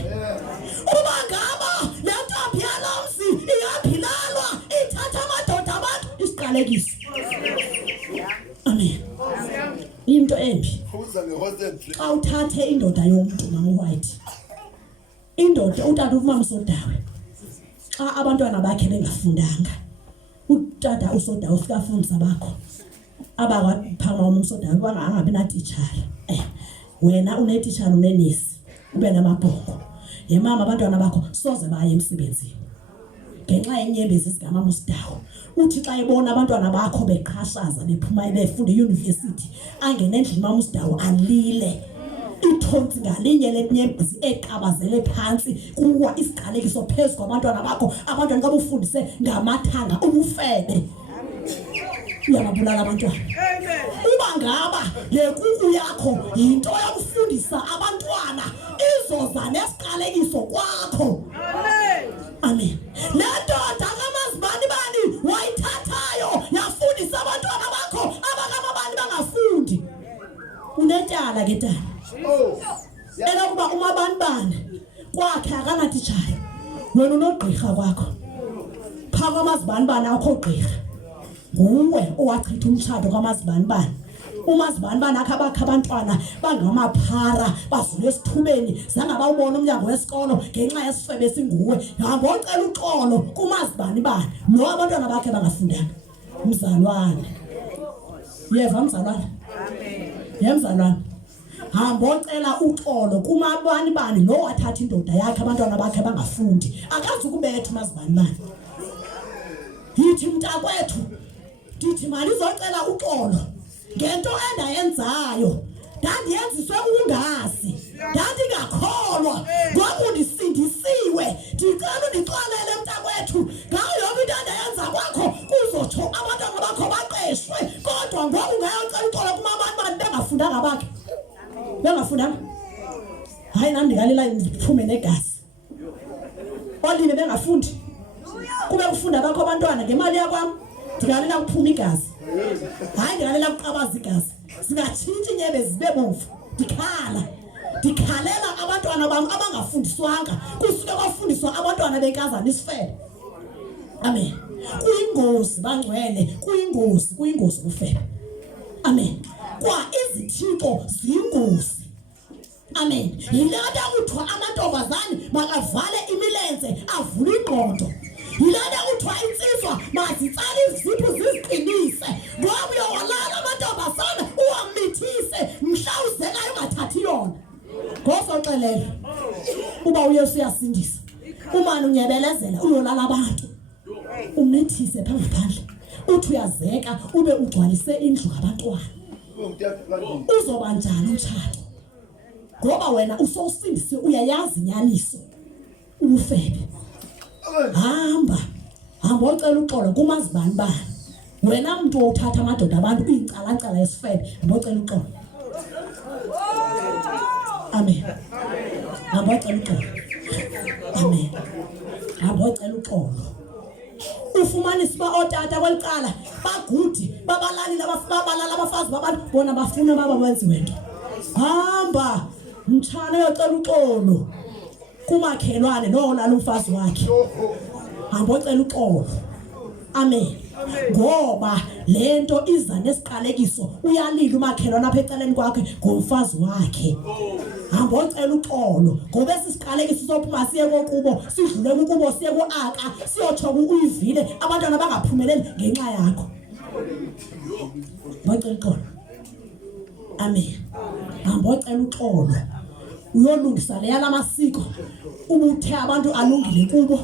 Uma ngaba le ntombi yalomzi iyaphilalwa ithatha amadoda abantu isiqalekiso. Amen. Into embi. Uza ngehotel. Xa uthathe indoda yomuntu mama white. Indoda utata umama uSodawe. Xa abantwana bakhe bengafundanga. Utata uSodawe usikafundisa bakho. Abakwaphanga uMsodawe bangabi na teacher. Wena une teacher unenesi. Ube namabhoko. Ye mama abantwana bakho soze baye emsebenzini. Ngenxa yenyembezi zigama uMsodawe. Uthi xa ebona abantwana bakho beqhashaza bephuma befunda euniversity angene endlini mama uMsodawe alile. Ithonsi ngalinye lenyembezi eqabazele phansi kuwa isiqalekiso phezulu kwabantwana bakho. Abantwana xa bufundise ngamathanga ubufebe. Uyababulala abantwana. Uma ngaba le kuku yakho into yokufundisa abantwana izoza nesiqalekiso kwakho. Amen. Le ndoda kamazibani bani wayithathayo yafundisa abantwana bakho abakamabani bangafundi. Unentyala ke tata. Oh. Elokuba umabani bani kwakhe akana teacher. Wena unogqirha kwakho. Pha kwamazibani bani akho gqirha. Nguwe owachitha umtshado kwamazibani bani. Umazibani bani akhe abakhe abantwana bangamaphara bazule esithubeni zangaba ubona umnyango wesikolo ngenxa yesifebe singuwe. Hamba ocela uxolo kumazibani bani lo abantwana bakhe bangafundanga. Mzalwane. Yeva mzalwane. Amen. Yemzalwane. Hamba ocela uxolo kumabani bani lo wathatha indoda yakhe abantwana bakhe bangafundi. Akazi ukubetha umazibani bani. Yithi mntakwethu ndithi mali izocela uxolo ngento endayenzayo. Ndandiyenziswe ukungazi. Ndandingakholwa ngoba undisindisiwe. Ndicela undixolele mntakwethu ngayo yonke into endayenza kwakho kuzotsho abantwana bakho baqeshwe. Kodwa ngoku ungayocela uxolo kumabani bani bengafundanga bakhe. Bengafundanga. Hayi nami ndingalela ndiphume negazi. Olile bengafundi. Kube kufunda bakho abantwana ngemali yakwami. Ndingalela ukuphuma igazi. Hayi ndingalela ukuqabaza igazi. Singatshintshi inyembezi zibe bomvu. Ndikhalela abantwana bami abangafundiswanga. Kusuke kwafundiswa abantwana benkazana isifebe. Amen. Kuyingozi bangcwele, kuyingozi ufebe. Amen. Kwa izithixo ziyingozi. Amen. Yilanda kuthiwa amantombazane makavale imilenze avule ingqondo. Yilanda kuthiwa insizwa mazitsale izipho ziziqinise. Ngoba uyawalala amantombazane uwamithise mhlawuzekayo ungathathi yona. Ngosoxelela. Uba uYesu uyasindisa. Umani unyebelezela uyolala abantu. Umnethise phambili. Uthi uyazeka ube ugcwalise indlu ngabantwana. Uzoba njani umtshado? Ngoba wena usosindise uyayazi inyaniso. Ufebe. Hamba ocela uxolo kumazibani bani. Wena muntu othatha amadoda abantu uyicala esifebe, hamba ocela uxolo. Amen. Hamba ocela uxolo. Amen. Hamba ocela uxolo. Ufumanise ba otata kwelicala bagudi babalala abafazi babantu bona bafuna baba benziwe into. Hamba mtshana uyocela uxolo kumakhelwane lo lala umfazi wakhe. Hamba ocela uxolo. Amen. Ngoba lento iza nesiqalekiso uyalila umakhelwane apha eceleni kwakhe ngomfazi wakhe. Hamba ocela uxolo ngoba esisiqalekiso sophuma siye kokubo sidlule kubo siye kuAka siyotsho uyivile abantwana bangaphumeleli ngenxa yakho. Bacela uxolo. Amen. Hamba ocela uxolo. Uyolungisa le yala masiko ubuthe abantu alungile kubo.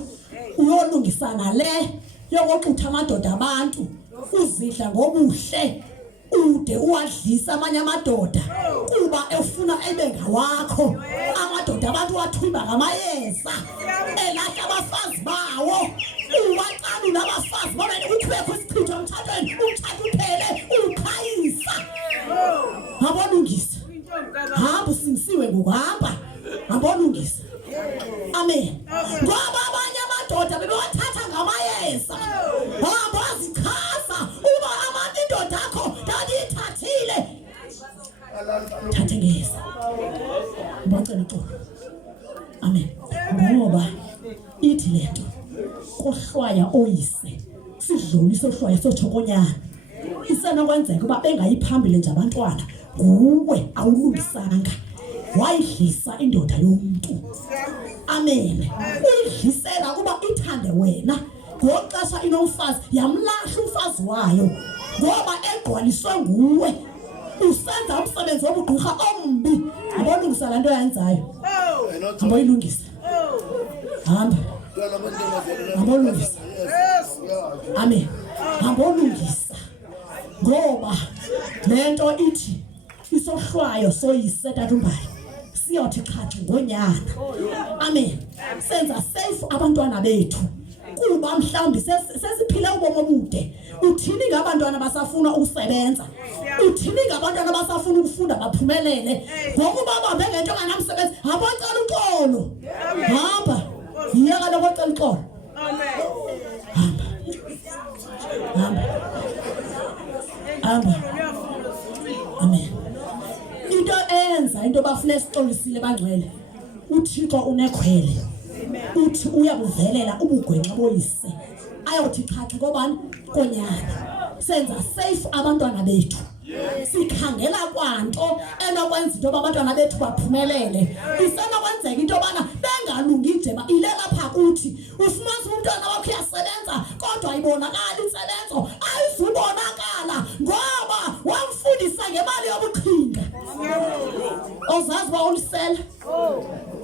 Uyolungisa nale yokuxutha amadoda abantu uzidla ngobuhle ude uwadlisa amanye amadoda kuba efuna ebe ngawakho. Amadoda abantu wathumba ngamayeza elahla abafazi bawo uwaqala nabafazi babeni uqhubeka isichitho emthathweni umthatha uphele ukhayisa abolungisa hamba usingisiwe ngokuhamba abolungisa amen ngoba abanye amadoda bebewathatha ngamayeza hamba wazichaza uba abantu indoda yakho ndandiyithathile thathe ngeza bacela uxolo amen ngoba ithi lento kohlwaya oyise sidlulise ohlwaya sothokonyana isenokwenzeka uba bengayiphambile nje abantwana nguwe awulungisanga wayidlisa indoda yomuntu amen uyidlisela kuba ithande wena ngoxesha inomfazi yamlahla umfazi wayo ngoba egqwaliswe nguwe usenza umsebenzi wobugqirha ombi abolungisa lento oyenzayo aboyilungisa hamba abolungisa amen abolungisa ngoba lento ithi isohlwayo soyise tatumbali siyothi chathi ngonyana amen senza safe abantwana bethu kuba mhlawumbi sesiphila ubomi obude uthini ngabantwana basafuna ukusebenza uthini ngabantwana abasafuna ukufunda baphumelele ngokuba babe ngento kanamsebenzi abacela uxolo hamba yiyaka lokocela uxolo hamba hamba hamba amen into enza into bafuna esixolisile bangcwele uThixo unekhwele uthi uyabuvelela ubugwenxa boyise ayothi chacha ngobani konyana senza safe abantwana bethu sikhangela kwanto enokwenza into abantwana bethu baphumelele isenokwenzeka into bana bengalungi nje ile lapha kuthi ufumanise umntwana wakho uyasebenza kodwa ayibonakala insebenzo ayizubonakala ngoba wamfundisa ngemali yobuqhinga ozazi ba ulisela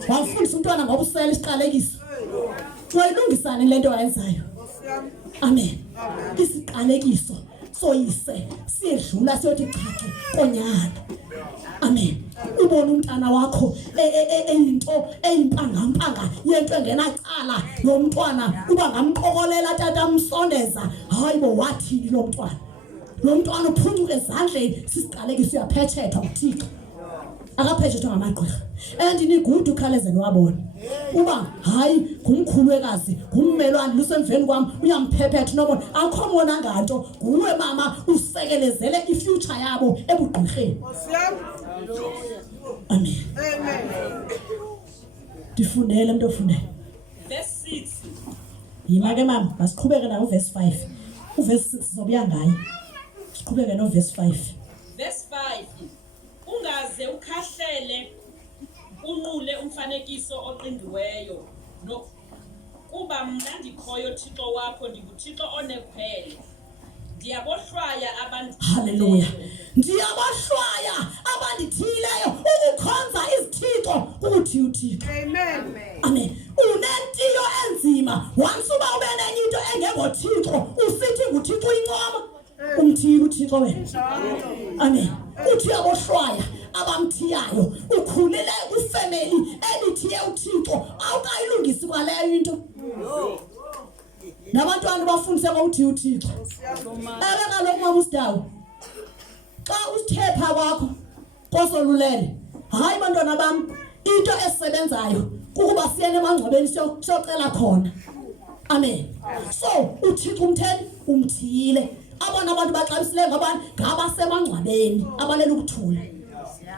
wamfundisa umntwana ngoba usela isiqalekiso wayilungisana lento oyenzayo amen isiqalekiso soyise siyedlula siyothi chacha konyana amen ubona umntana wakho eyinto eyimpanga yento engenacala lo mntwana uba ngamqokolela tata amsondeza hayibo wathini lo mntwana uphuncuke ezandleni sisiqalekiso uyaphethethwa uThixo akaphethethwa ngamagqirha and nigudu ukhalezeni wabona uba hayi ngumkhulwekazi ngummelwane lusemveni kwami uyamphephetha nobona akho mona nganto nguwe mama usekelezele ifuture yabo ebugqirheni amen difundele mntu ofundele verse 6 yima ke mama masiqhubeke nawo verse 5 uverse 6 sobuya ngayo siqhubeke no verse 5 verse 5 ungaze ukhahlele unqule umfanekiso oqingiweyo no kuba mna ndikhoyo Thixo wakho ndinguThixo onekhwele ndiyabohlwaya abantu haleluya ndiyabohlwaya abandithileyo ukukhonza izithixo ukuthi uThixo amen unentiyo enzima once uba ube nenye into engengoThixo usithi nguThixo incoma umthile uThixo wena amen uthi uyabohlwaya abamthiyayo ukhulele kwifamily elithiye uThixo awukayilungisi kwaleyo into nabantwana bafundise ukuthi uThixo kaloku mama uSidawu xa usithepha kwakho kosolulele hayi bantwana bami into esebenzayo kukuba siyene emangcwabeni siyocela khona amen so uThixo umtheni umthiyile abona abantu baxabisile ngabani ngabasemangcwabeni abalela ukuthula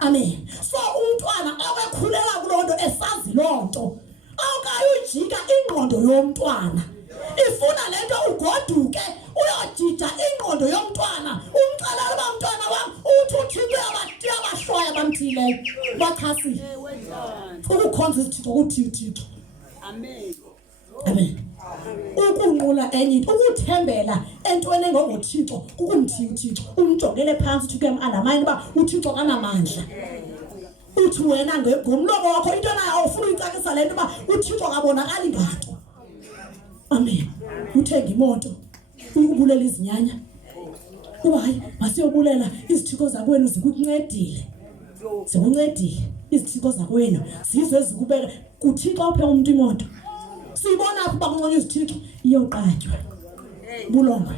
amen so umntwana awekhulela kulonto esazi lonto awukayujika ingqondo yomntwana ifuna lento ugoduke uyojija ingqondo yomntwana umxelela ba mntwana wami uthi uThixo yabahlwaya bamthileyo bachasile ukukhonza uThixo ukuthi uThixo amen amen ukunqula enye into ukuthembela entweni engokuThixo kukumthiya uThixo umjongele phansi uthi kuyamalamine ba uThixo kanamandla uthi wena ngomlomo wakho into nayo awufuna uyicakisa lento ba uThixo akabonakali ngato amen uthenga imoto ukubulela izinyanya uba hayi masiyobulela izithiko zakwenu zikuncedile zikuncedile izithiko zakwenu sizwe zikubeka kuThixo ophe umuntu imoto siyibona apha bakunqonya izithixo iyoqatywa bulongwe.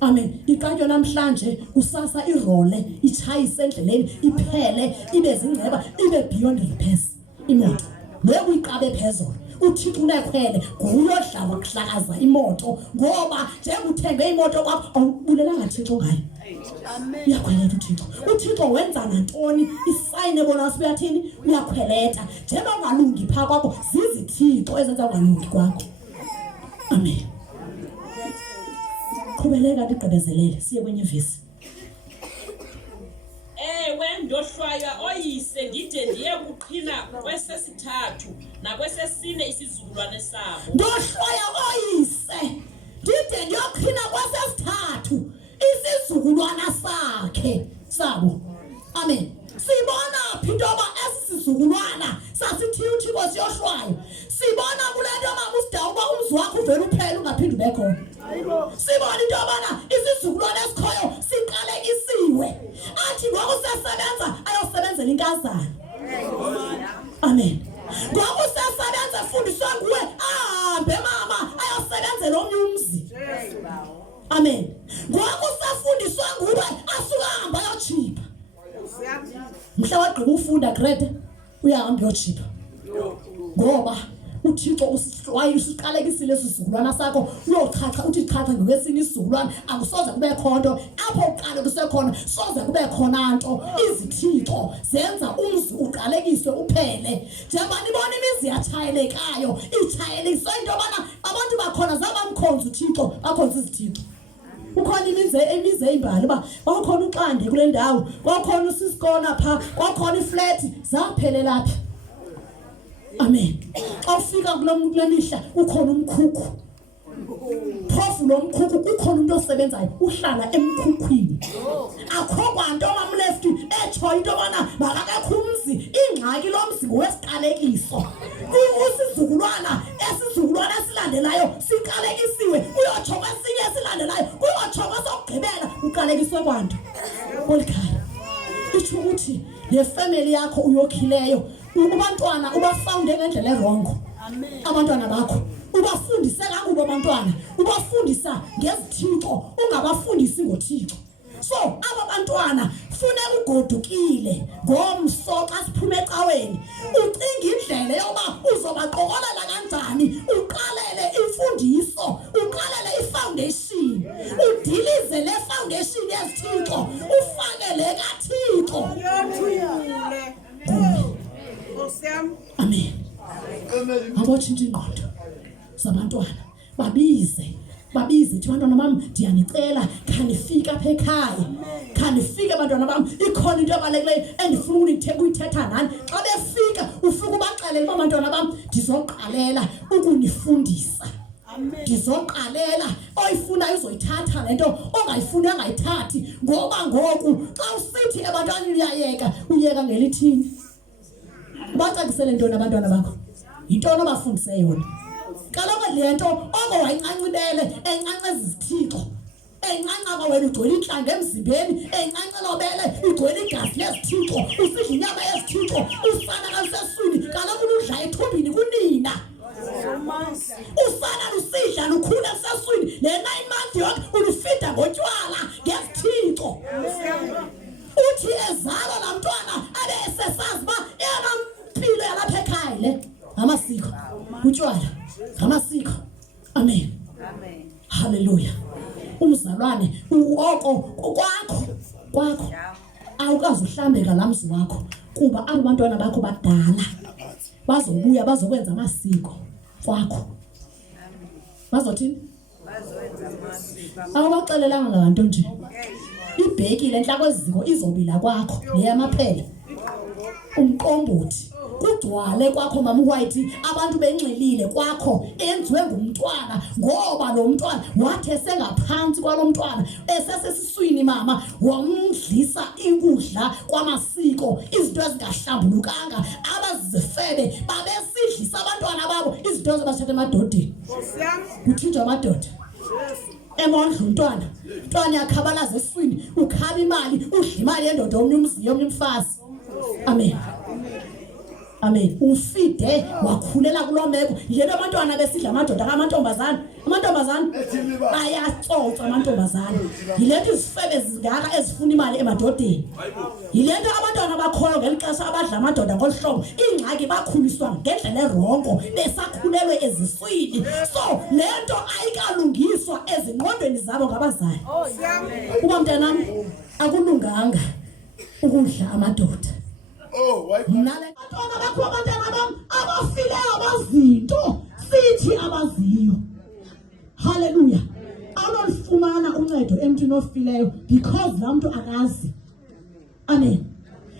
Amen. Iqatywa namhlanje kusasa irole ichayise endleleni iphele ibe zingceba ibe beyond repairs imoto leyo iqabe phezulu uthixo unekhwele nguyodlaba kuhlakaza imoto ngoba njengothenge imoto kwakho awubulelanga thixo ngayo. Amen. Uyakhweleta uthixo wenza nantoni isayini ebona sibuyathini uyakhweleta njengoba ungalungi pha kwakho zizithixo ezenza ungalungi kwakho. Amen. Qhubeleka ligqibezelele siye kwenye ivesi. Ewe ndohlwaywa oyise ndide ndiye kuqhina kwesesithathu nakwesesine isizukulwane sabo. Ndohlwaya oyise ndide ndiyoqhina kwesesithathu isizukulwana sakhe sabo. Amen. Sibona phi intoba esisizukulwana sasithi uthixo siyohlwayo. Sibona kule nto mama usidawu uba umzi wakho uvele uphele ungaphindi ube khona. Sibona into yobana isizukulwane esikhoyo siqalekisiwe athi ngoku sesebenza ayosebenzela inkazana. Amen. Ngoku sesebenza efundiswa nguwe ahambe mama ayosebenzela omnye umzi. Amen. Ngoku sefundiswa nguwe asuka hamba ayochipa. Mhla wagqiba ufunda grade uyahamba uyochipa. Ngoba uthixo usihlwaye usiqalekisile isizukulwana sakho uyochacha uthi chacha ngokwesini isizukulwana akusoze kube khonto apho uqale kusekhona soze kube khona nto. Izithixo zenza umzi uqalekiswe uphele njengoba nibona imizi yatshayelekayo itshayelekiswe into yobana abantu bakhona zabamkhonza uthixo bakhonza izithixo. Ukhona imizi eyimbali uba kwakukhona uxande kule ndawo kwakukhona usisikona pha kwakukhona iflat zaphelela phi. Amen. Awufika kule mihla ukhona umkhukhu. Phofu lo mkhukhu ukhona umuntu osebenzayo uhlala emkhukhwini. Akho kwanto mamlefti etsho into bana makakekho umzi ingxaki lo mzi ngowesiqalekiso. Usizukulwana esizukulwana esilandelayo siqalekisiwe uyotsho kwesinye esilandelayo kuyotsho kwesokugqibela uqalekiswe kwanto. Olikhaya itsho ukuthi le family yakho uyokhileyo ubantwana ubafounde ngendlela erongo. Abantwana bakho ubafundise kakubo abantwana ubafundisa ngezithixo ungabafundisi ngothixo. So aba bantwana kufuneka ugodukile ngomso xa siphume ecaweni ucinga indlela yoba uzobaqokolela kanjani uqalele imfundiso uqalele ifoundation udilize le foundation yezithixo ufake le kathixo. Amen. Abotshintsha ingqondo zabantwana babize thi bantwana bam ndiyanicela khanifika apha ekhaya khanifike bantwana bam ikhona into ebalulekileyo endifuna ukuyithetha nani. Xa befika ufika ubaxelele uba bantwana bam ndizoqalela ukunifundisa. Ndizoqalela oyifunayo uzoyithatha le nto ongayifuni angayithathi ngoba ngoku xa usithi ebantwaneni uyeka ngelithini. Bacacisele ntoni abantwana bakho yintoni obafundise yona. Kaloku le nto oko wayincancibele encanca izithixo encanca wena ugcwele intlanga emzimbeni encanca lobele ugcwele igazi lezithixo usidla inyama yezithixo usana kaluseswini kaloku ludla ethumbini kunina. Usana lusidla lukhula eseswini le 9 months yonke ulufida ngotywala ngezithixo. Uthi ezalwa la mntwana abe esesazi uba eyona mpilo yalapha ekhaya le ngamasiko utywala ngamasiko. Amen. Hallelujah. Umzalwane oko kwakho awukazi uhlambeka la mzi wakho kuba abo bantwana bakho badala bazobuya bazokwenza amasiko kwakho. Bazothini? Awubaxelelanga nganto nje. Ibheki le nhla kweziko izobila kwakho leyamaphela umqombothi kugcwale kwakho mama White abantu benxelile kwakho enziwe ngumntwana ngoba lo mntwana wathi esengaphansi kwalomntwana esesesiswini mama wamdlisa ikudla kwamasiko izinto ezingahlambulukanga abazifebe babesidlisa abantwana babo izinto ezibashethe emadodeni. Uthinjwa amadoda emondla umntwana yakhabalaza eswini ukhaba imali udla imali yendoda omnye umzi omnye umfazi. Amen. Amen. Ufide wakhulela kulomeko. Yena abantwana besidla amadoda kaMantombazana. Amantombazana ayacoca amantombazana. Yilethe izifebe zingaka ezifuna imali emadodeni. Yilethe abantwana bakhoyo ngelixesha abadla amadoda ngolhlobo. Ingxaki bakhuliswa ngendlela erongo besakhulelwe eziswini. So lento ayikalungiswa ezingqondweni zabo ngabazali. Kuba mntanami akulunganga ukudla amadoda. Nale bantwana bakho abantwana bami abafileyo abazinto sithi abaziyo. Hallelujah. Alolifumana uncedo emntwini ofileyo because laa mntu akazi. Amen.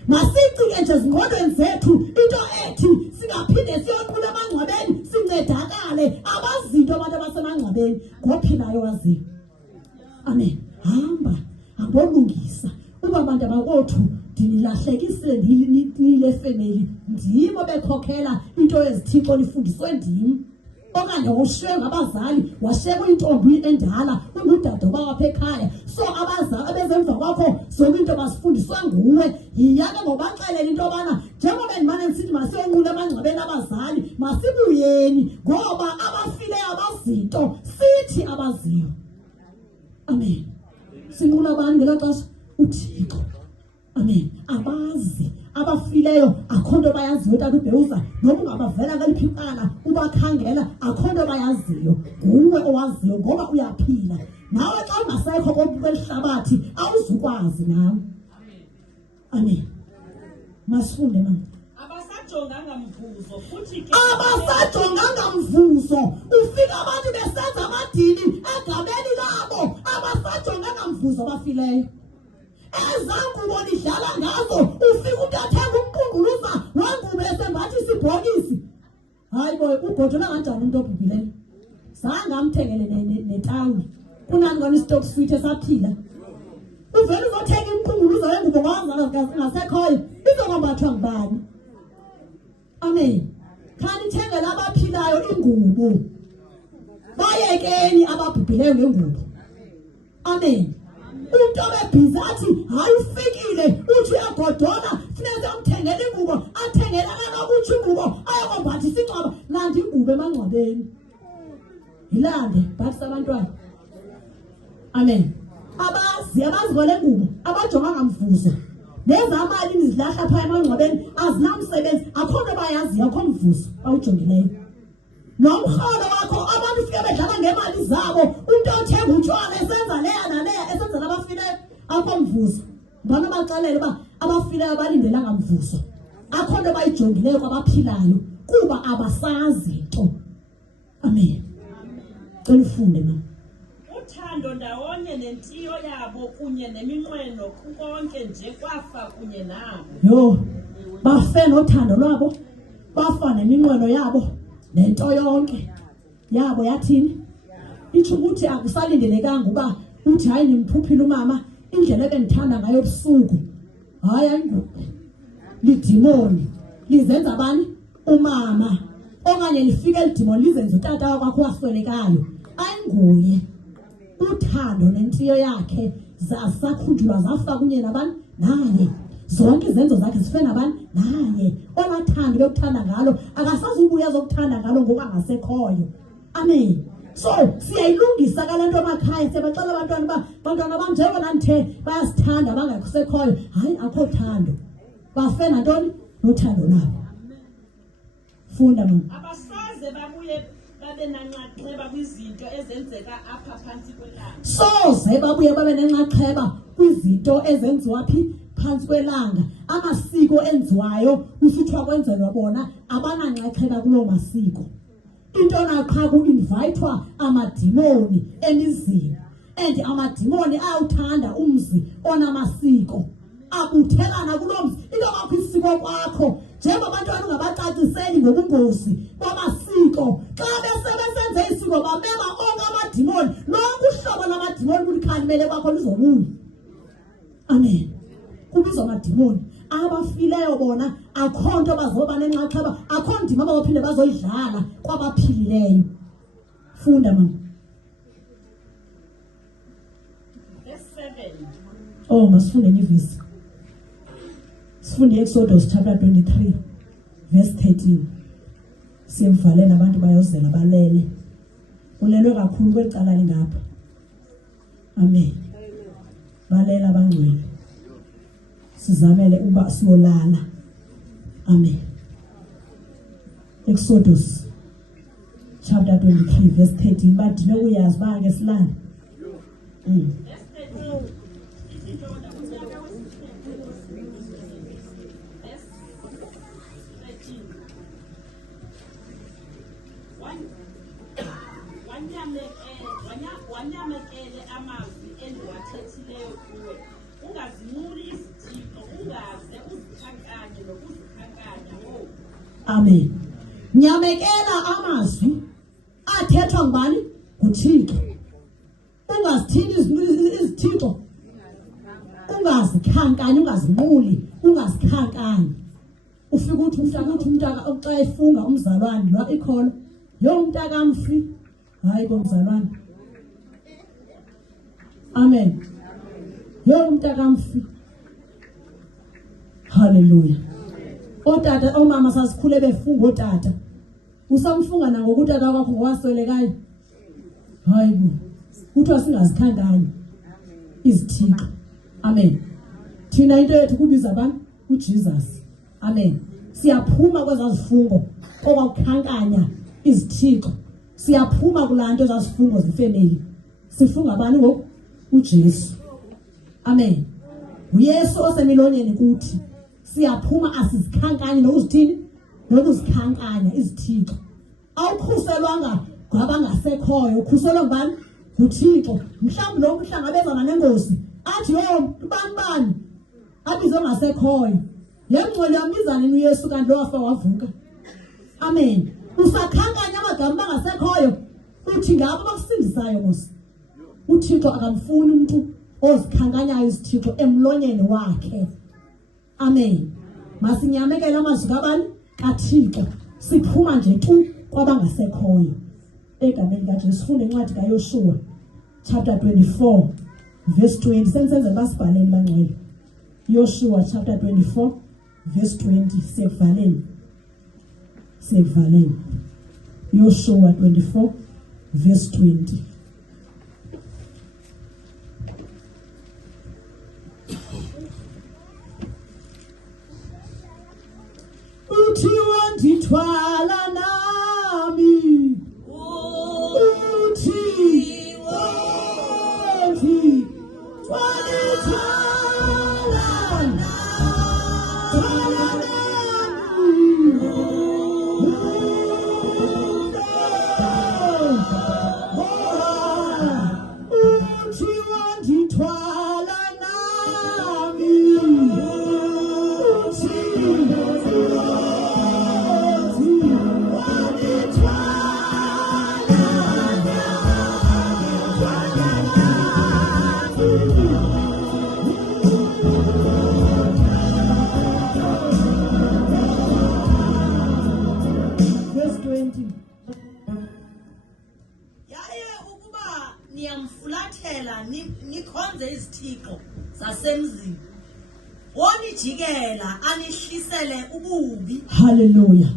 Masicike nje ezingqondweni zethu into ethi singaphinde siyonqula emangcwabeni sincedakale abazinto abantu abasemangcwabeni ngophilayo waziyo. Amen. Hamba abolungisa uba abantu abakothu ndinilahlekisile nile family ndimo bekhokhela into ezithixo nifundiswe ndim okanye ushwe ngabazali washiyeka intombi endala ungudade wakho ekhaya so abazali abezemva kwakho zonke into basifundiswe nguwe yiyake ngobaxelela into yobana njengoba ndimane ndisithi masiyonqula emangcwabeni abazali masibuyeni ngoba abafileyo abazinto sithi abaziyo. Amen. Sinqula abantu ngelo xesha uThixo. Amen. Abazi abafileyo akhonto bayaziyo tata uBheuza noma ungabavela kaliphi icala ubakhangela akhonto bayaziyo nguwe owaziyo ngoba uyaphila nawe xa ungasekho kwelihlabathi awuzukwazi nawe. Amen. Masifunde mama. Abasajonganga mvuzo futhi ke abasajonganga mvuzo ufika abantu besenza amadini egameni labo abasajonganga mvuzo abafileyo. Ezangubo lidlala ngazo ufika utathenga umqunguluza wangubo esembathi isibhokisi. Hayi boy ugodona kanjani umuntu obhubhileyo zange amthengele netawuli kunani ngani stock sweet esaphila uvela uzothenga umqunguluza wengubo ngasekhoyo izokwambathwa ngubani. Amen. Khani thengela abaphilayo ingubo bayekeni ababhubhileyo ngengubo. Amen. Umuntu obebhizathi hayi ufikile uthi uyagodona funeka amthengele ingubo athengela kanokuthi ingubo ayokombathisa ingcwaba nanti ingubo emangcwabeni yilande bathi abantwana. Amen. abazi ngole ngubo abajonganga mvuzo nezamali nizilahla phaya emangcwabeni azinamsebenzi akho nto bayaziyo akho mvuzo bawujongileyo. Nomholo wakho abantu ufike bedlala ngemali zabo umuntu othenga utshwala esenza leya naleya esenza nabafileyo akho mvuzo. Ngibona baxelele uba abafileyo abalindelanga mvuzo akho nto bayijongileyo kwabaphilayo kuba abasazi nto. Amen. Cela ufunde mama. Uthando ndawonye nentiyo yabo kunye neminqweno konke nje kwafa kunye nabo. Bafe nothando lwabo bafa neminqweno yabo nento yonke yabo yathini itsho ukuthi akusalindelekanga uba uthi hayi nimphuphile umama indlela ebendithanda ngayo ebusuku hayi lidimoni lizenza bani umama okanye lifike lidimoni lizenza utata wakwakho waswelekayo ayinguye. Uthando nentiyo yakhe zasakhunjulwa zafa kunye nabani naye zonke izenzo zakhe zife nabani naye. Olathando lokuthanda ngalo akasazubuya zokuthanda ngalo ngoba ngasekhoyo. Amen. So siyayilungisa kalento emakhaya siyabaxela abantwana ba bantwana bam njengoba nithe bayasithanda bangasekhoyo hayi akho thando bafe nantoni nothando labo. Funda mama. Abasaze babuye babe nanxaxheba kwizinto ezenzeka apha phantsi kwelanga. Soze babuye babe nenxaxheba kwizinto ezenziwa phi phansi kwelanga. Amasiko enziwayo kusithiwa kwenzelwa bona abananxaxheba kuloo masiko. Into nakha ku-invayithwa amadimoni emizini and amadimoni ayawuthanda umzi onamasiko abuthelana kuloo mzi into kakho isiko kwakho njengoba abantwana ungabacaciseli ngobungozi bamasiko xa besebesenze isiko bamema onke amadimoni lonke uhlobo lwamadimoni kulikhalimele kwakho lizobuya. Amen. Kubizwa amadimoni abafileyo bona akho nto bazoba nenxaxheba akho ndima abaphinde bazoyidlala kwabaphilileyo. Funda mama. Verse 7. Masifunde nyivisi. Sifunde Exodus chapter 23 verse 13. Siyemvaleni abantu bayozela balele. Ulelwe kakhulu kwecala lingapha. Amen. Balela abangcwele. Sizamele uba siyolala. Amen. Exodus chapter 23 verse 13. But no uyazi ba ke silala. Wanyamekele amazwi endiwathethileyo kuwe, ungazimuli izithixo, ungaze uzikhankanye nokuzikhankanya. Amen. Nyamekela amazwi athethwa ngubani? nguThixo. Ungazithini izithixo, ungazikhankanya, ungazimuli, ungazikhankanya. Ufika uthi umntaka xa efunga umzalwane lo ikhona yo umntaka mfi, hayi komzalwane. Amen. Yo umntaka mfi. Hallelujah. Otata omama sasikhule befunga otata. Usamfunga nangoku utata wakho ngowaswelekayo. Hayibo. Kuthiwa singazikhankanya izithixo. Amen. Thina into yethu kubiza abantu uJesus. Amen. Siyaphuma kwezazifungo okukhankanya izithixo. Siyaphuma kulanto ezazifungo zefamily. Sifunga abantu ngoku uJesu. Amen. uYesu osemilonyeni kuthi siyaphuma asizikhankanye nokuzithini nokuzikhankanya izithixo. Awukhuselwanga ngabangasekhoyo, ukhuselwa ngubani? nguThixo. Mhlawumbe lo mhlangabezana nengozi athi yo bani abizwe ngasekhoyo. Yengcwele yambizana uYesu kanti lo wafa wavuka. Amen. Usakhankanya amagama bangasekhoyo uthi ngabo bakusindisayo mos. uThixo akamfuni umuntu ozikhankanyayo izithixo emlonyeni wakhe. Amen. Masinyamekele amazwi kabani? kaThixo. Siphuma nje tu kwabangasekhoyo. Egameni kaJesu sifunde incwadi kaYoshua chapter 24 verse 20. Senze basibhaleni bangcwele. Yoshua chapter 24 verse 20. Sivaleni. Yoshua 24 verse 20. Uthi wandithwala nami. Uthi wandithwala nikhonze izithixo zasemzini. Wonijikela anihlisele ububi. Hallelujah.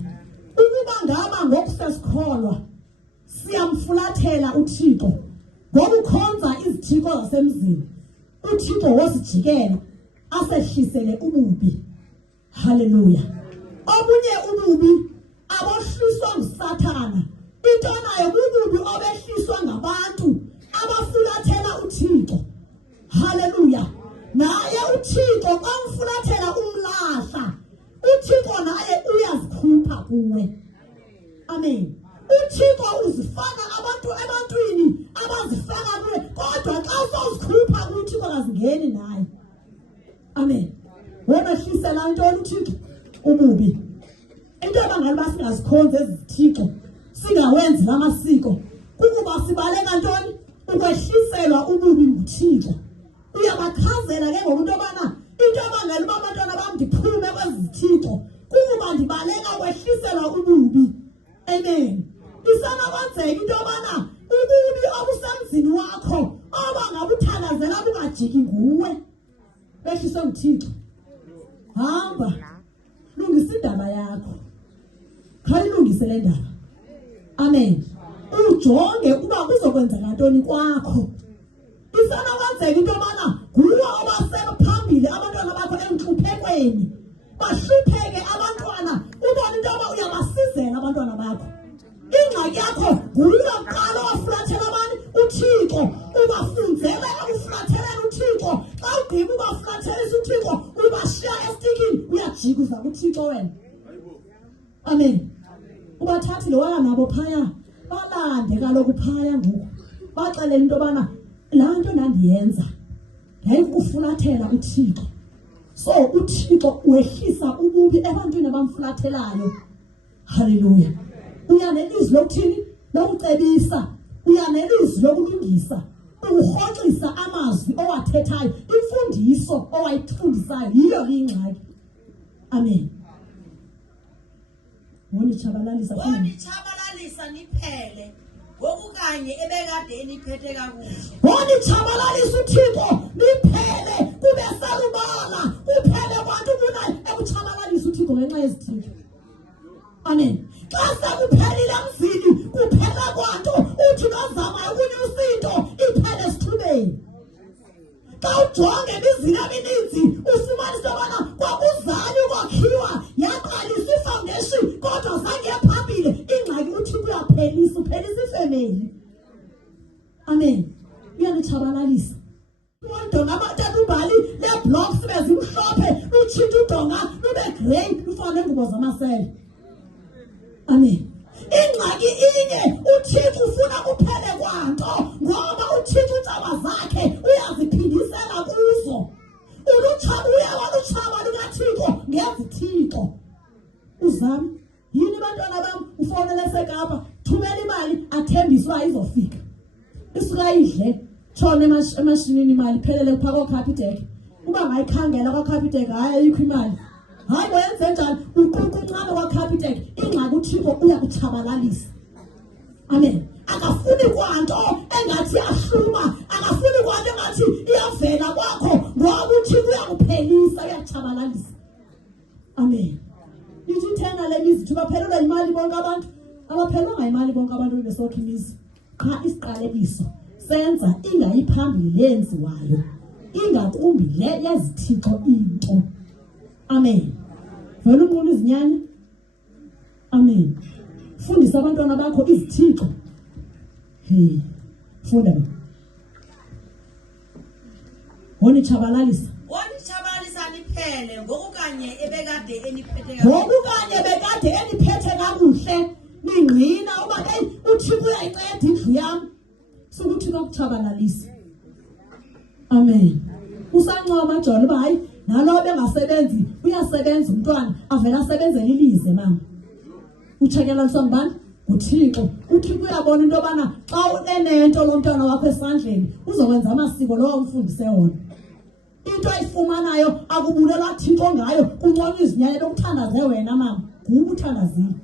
Ukuba ngaba ngokusesikholwa siyamfulathela uThixo ngokukhonza izithixo zasemzini. uThixo wosijikela asehlisele ububi. Hallelujah. Obunye ububi abohliswa nguSathana. Into nayo ububi obehliswa ngabantu abafulathela uThixo. Hallelujah. Naye uThixo kamfulathela umlahla. uThixo naye uyazikhupha kuwe. Amen. uThixo uzifaka ebantwini abazifaka kuwe, kodwa xa uzozikhupha kuThixo akazingeni naye. Amen. Wena hlisela ntoni uThixo? Ububi. Into abangani basingazikhonze ezithixo, singawenzi lamasiko, kukuba sibaleka ntoni? Ukwehliselwa ububi nguThixo. Uyabachazela ke ngomuntu obana into abangani babantwana bam ndiphume kwezithixo, kukuba ndibaleka ukwehliselwa ububi. Amen. Isenokwenzeka into obana ububi obusemzini wakho abangabuthakazela bungajiki nguwe, behliswe nguThixo. Hamba lungisa indaba yakho. uyilungise le ndaba. Amen. Ujonge uba kuzokwenzeka ntoni kwakho. Isana kwenzeka into yobana nguwe obasephambili abantwana bakho enhluphekweni. Bahlupheke abantwana, ubone into yoba uyabasizela abantwana bakho. Ingxaki yakho nguwe oqala wafulathela abantu uThixo, ubafunzele ukufulathelela uThixo. Xa ugqiba ubaflathelisa uThixo, ubashiya estikini, uyajikuza kuThixo wena. Amen. Ubathathi lo wala nabo phaya, balande kaloku phaya ngoku. Baxelela into yobana laa nto ndandiyenza yayikufulathela uThixo. So uThixo wehlisa ububi ebantwini abamfulathelayo. Hallelujah. Uyanelizwi lokuthini? Lokucebisa. Uyanelizwi lokulungisa. Urhoxisa amazwi owathethayo. Imfundiso owayifundisayo yiyo ingxaki. Amen. Wonichabalalisa niphele. Ngoku kanye ebekade eniphethe kakuhle. Wonichabalalisa uThixo niphele kube salubala. Kuphele abantu kunayo ekuchabalalisa uThixo ngenxa yezithixo. Amen. Xa sekuphelile emzini kuphela kwanto uthi nozamayo ukunyusa into iphele esithubeni. Xa ujonge imizini emininzi ufumanisa ubana kwakuzali ukwakhiwa yaqalisa ifoundation kodwa zange phambili. Ingxaki uthi uyaphelisa, uphelisa ifemeli. Amen. Uyalitshabalalisa. Udonga abathatha ubali le-blocks bezimhlophe lutshintsha udonga lube grey lufane neengubo zamasele. Amen. Ingxaki inye uThixo ufuna kuphele kwanto ngoba uThixo ucaba zakhe uyaziphindisela kuzo. Uyawalutshaba lukaThixo ngezithixo. Uzami yini bantwana bam ufonele eseKapa thumela imali athembise uba izofika. Isuka idle tshone emashinini imali iphelele phaa kooCapitec. Uba ngayikhangela kwaCapitec hayi ayikho imali. Hayi boyenze njani uquqa uncane kwaCapitec. Ingxaki uThixo uyakutshabalalisa. Amen. Akafuni kwanto engathi yahluma, akafuni kwanto engathi iyavela kwakho ngoba uThixo uyakuphelisa, uyakutshabalalisa. Amen. Ithi thenga le mizi baphelelwa imali bonke abantu. Abaphelelwa imali bonke abantu besokha imizi. Qha isiqalekiso senza ingayiphambili lenziwayo, ingakumbi le yezithixo into. Amen. Vele umuntu izinyanya. Amen. Fundisa abantwana bakho izithixo. Hey, funda. Wonichabalalisa niphele ngoku kanye ebekade eniphethe kakuhle. Ngoku kanye bekade eniphethe kakuhle. Ningqina uba hey uThixo uyayinceda indlu yami. Sukuthi nokuchabalalisa. Amen. Usancoma John uba hayi nalo bengasebenzi uyasebenza umntwana avela asebenzele ilize mama. Uchekela nsongibani uThixo. uThixo uyabona into yobana xa unento lo mntwana wakho esandleni uzokwenza amasiko lo umfundise wona. Into ayifumanayo akubulela Thixo ngayo kuncono izinyanya lokuthandaze wena mama. Ngubu uthandazile.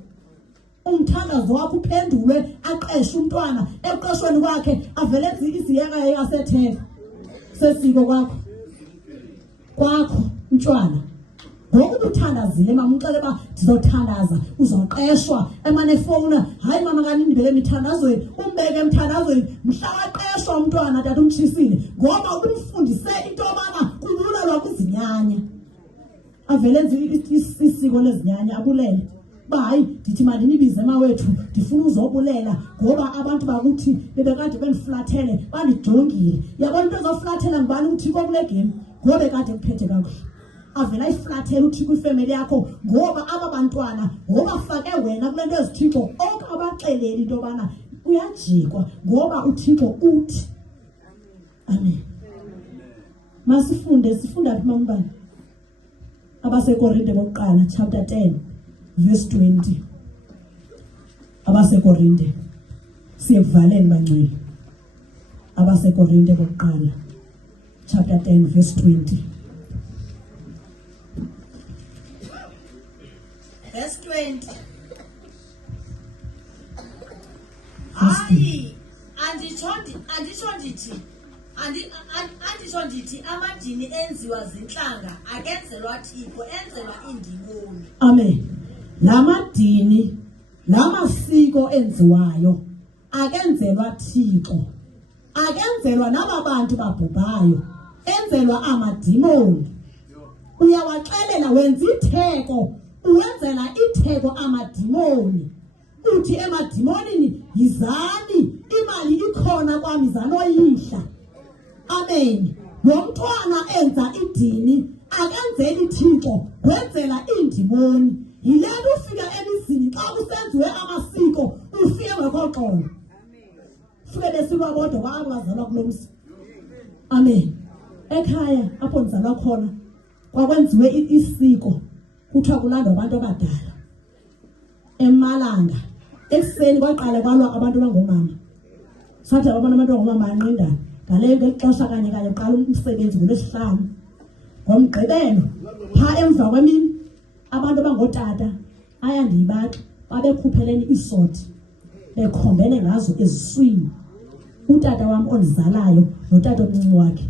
Umthandazo wakho uphendulwe aqeshe umntwana eqeshweni kwakhe avele iziyeka yasethetha sesiko kwakho utshwana. Ngoku uthandazile mama uxele ba ndizothandaza uzoqeshwa emane efowuna hayi mama kanini bele mithandazweni umbeke emthandazweni mhla waqeshwa umntwana tata umtshisile ngoba ubumfundise into yobana kululelwa kwizinyanya avele isiko lezinyanya abulele ba hayi ndithi mali nibize emawethu ndifuna uzobulela ngoba abantu bakuthi bebekade bendifulathele bandijongile. Yabona into ezofulathela ngibani uThixo kule game ngoba bekade kuphethe kakuhle. Avela iflathela uThixo ifamily yakho ngoba aba bantwana ngoba fake wena kule nto ezithixo okabaxeleli into yobana uyajikwa ngoba uThixo uthi. Amen. Sifunda phi mambani? AbaseKorinte bokuqala chapter 10 verse 20. AbaseKorinte siyevaleni bangcwele. AbaseKorinte bokuqala chapter 10 verse 20. Verse 20. Hayi anditsho ndithi amadini enziwa zintlanga akenzelwa Thixo enzelwa indiboni. Amen. Lamadini lamasiko enziwayo akenzelwa Thixo, akenzelwa nababantu babhubhayo, enzelwa amadimoni. Uyawaxelela wenza itheko, uwenzela itheko amadimoni. Uthi emadimonini yizani, imali ikhona kwami zanoyihla. Amen. Nomntwana enza idini akenzeli Thixo, wenzela indimoni. Yilento ufika emizini xa kusenziwe amasiko ufike ngokoqolo. Fike besilwa bodwa kwabo bazalwa kulomzi. Amen. Ekhaya apho ndizalwa khona kwakwenziwe isiko kuthiwa kulandwa abantu abadala. Emalanga ekuseni kwaqala kwalwa abantu abangomama. Sathi abantu abangomama banqindana. Ngale ngexesha kanye uqala umsebenzi ngolwesihlanu. Ngomgqibelo pha emva kwemini abantu abangotata ayandibaxa babekhupheleni isoti bekhombene ngazo eziswini. Utata wam ondizalayo notata omncinci wakhe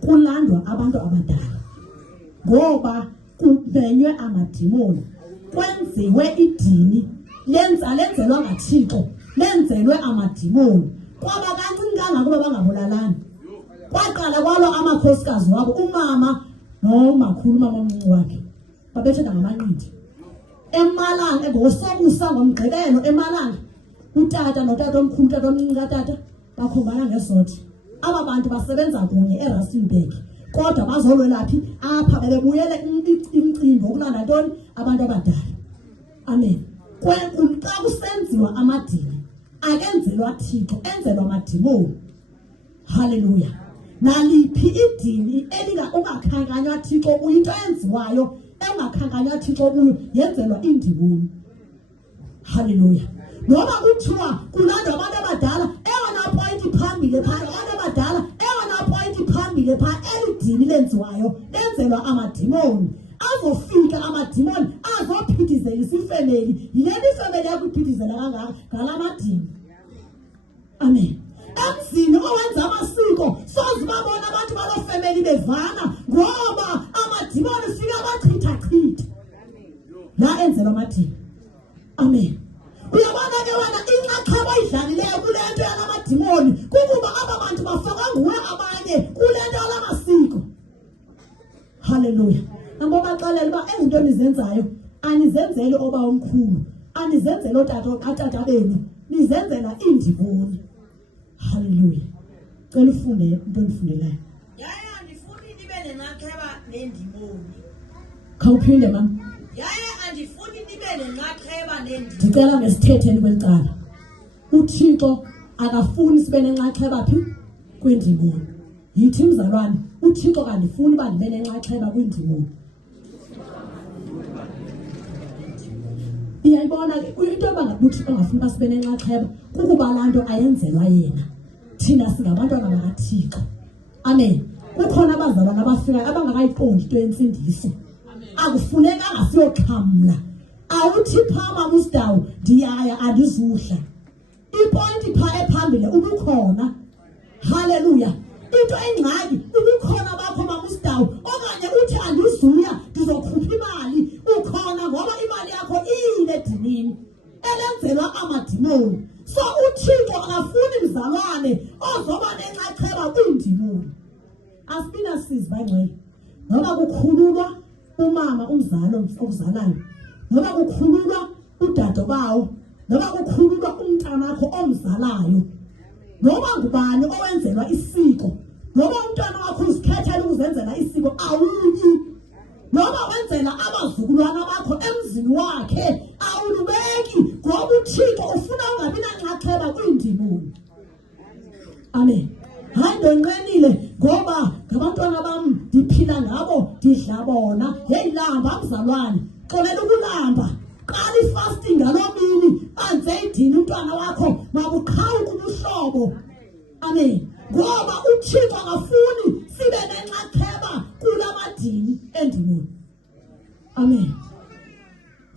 kulandwa abantu abadala ngoba kumenywe amadimoni, kwenziwe idini lenzelwa ngaThixo, lenzelwe amadimoni. Kwaba kancinci kangakuba bangabulalani. Kwaqala kwalo amakhosikazi wabo, umama nomakhulu, umama omncinci wakhe babethetha ngamanqindi. Emalanga ngosokusa ngomgqibelo emalanga utata notata omkhulu, utata omncinci katata bakhombana ngesothi. Aba bantu basebenza kunye eRustenburg kodwa bazolwelaphi apha bebuyele imicimbi okulanda ntoni abantu abadala. Amen. Xa kusenziwa amadini akenzelwa Thixo, enzelwa amadimoni. Hallelujah. Naliphi idini ungakhankanywa Thixo kuyinto enziwayo engakhankanywa Thixo kuyo yenzelwa indimoni. Hallelujah. Noma kuthiwa kulandwa abantu abadala, eyona point phambili phaa abantu abadala, eyona point phambili phaa elidini lenziwayo lenzelwa amadimoni. Azofika amadimoni azophithizela isifemeli. Yile ifemeli yakuphithizela kangaka ngalamadini. Amen. Emzini owenza amasiko sozibabona abantu baloo family bevana ngoba amadimoni fika abachitha-chitha la enzelwa amadini. Amen. Uyabona ke wena inxaxheba idlalileyo kule nto yalamadimoni kukuba aba bantu bafaka nguwe abanye kule nto yalamasiko. Hallelujah. Ngobaxelela uba ezinto nizenzayo anizenzeli oba omkhulu, anizenzeli otata benu, nizenzela indimoni. Hallelujah. Cela ufunde into endifundelayo. Yaye andifuni nibe nenxaxheba nendimoni. Khawuphinde mama. Yaye andifuni nibe nenxaxheba nendimoni. Ndicela ngesithetheni kwelicala. uThixo akafuni sibe nenxaxheba phi kwindimoni. Yithi mzalwane, uThixo kandifuni uba ndibe nenxaxheba kwindimoni. Iyayibona ke into abangabuthi ongafuni uba sibe nenxaxheba kukuba laa nto ayenzelwa yena. Thina singabantwana bakaThixo. Amen. Kukhona abazalwana abafikayo abangakayiqondi into yentsindiso. Akufunekanga siyoxhamla. Awuthi phaa mama uSidawu ndiyaya andizuhla. Ipointi phaa ephambili ubukhona. Hallelujah. Into engxaki ubukhona bakho mama uSidawu okanye uthi andizuya ndizokhupha imali ukhona ngoba imali yakho iyile edinini elenzelwa amadimoni. So uThixo akafuni mzalwane ozoba nenxaxheba kwindimoni. Asibina sizi bangcwele. Noba kukhululwa umama umzalo okuzalayo, noba kukhululwa udade bawo, noba kukhululwa umntanakho omzalayo, noba ngubani owenzelwa isiko, noba umntwana wakho uzikhethela ukuzenzela isiko awuyi, noba wenzela abazukulwana bakho emzini wakhe awulubeki ngoba uThixo ufuna ungabi nanxaxheba kwindimoni. Amen. Hayi ndonqenile ngoba ngabantwana bam ndiphila ngabo ndidla bona. Hey lamba mzalwane, xolela ukulamba. Qala ifasting ngaloo mini banze idini umntwana wakho makuqhawuke ubuhlobo. Amen. Ngoba uThixo akafuni sibe nenxaxheba kula madini endimoni. Amen.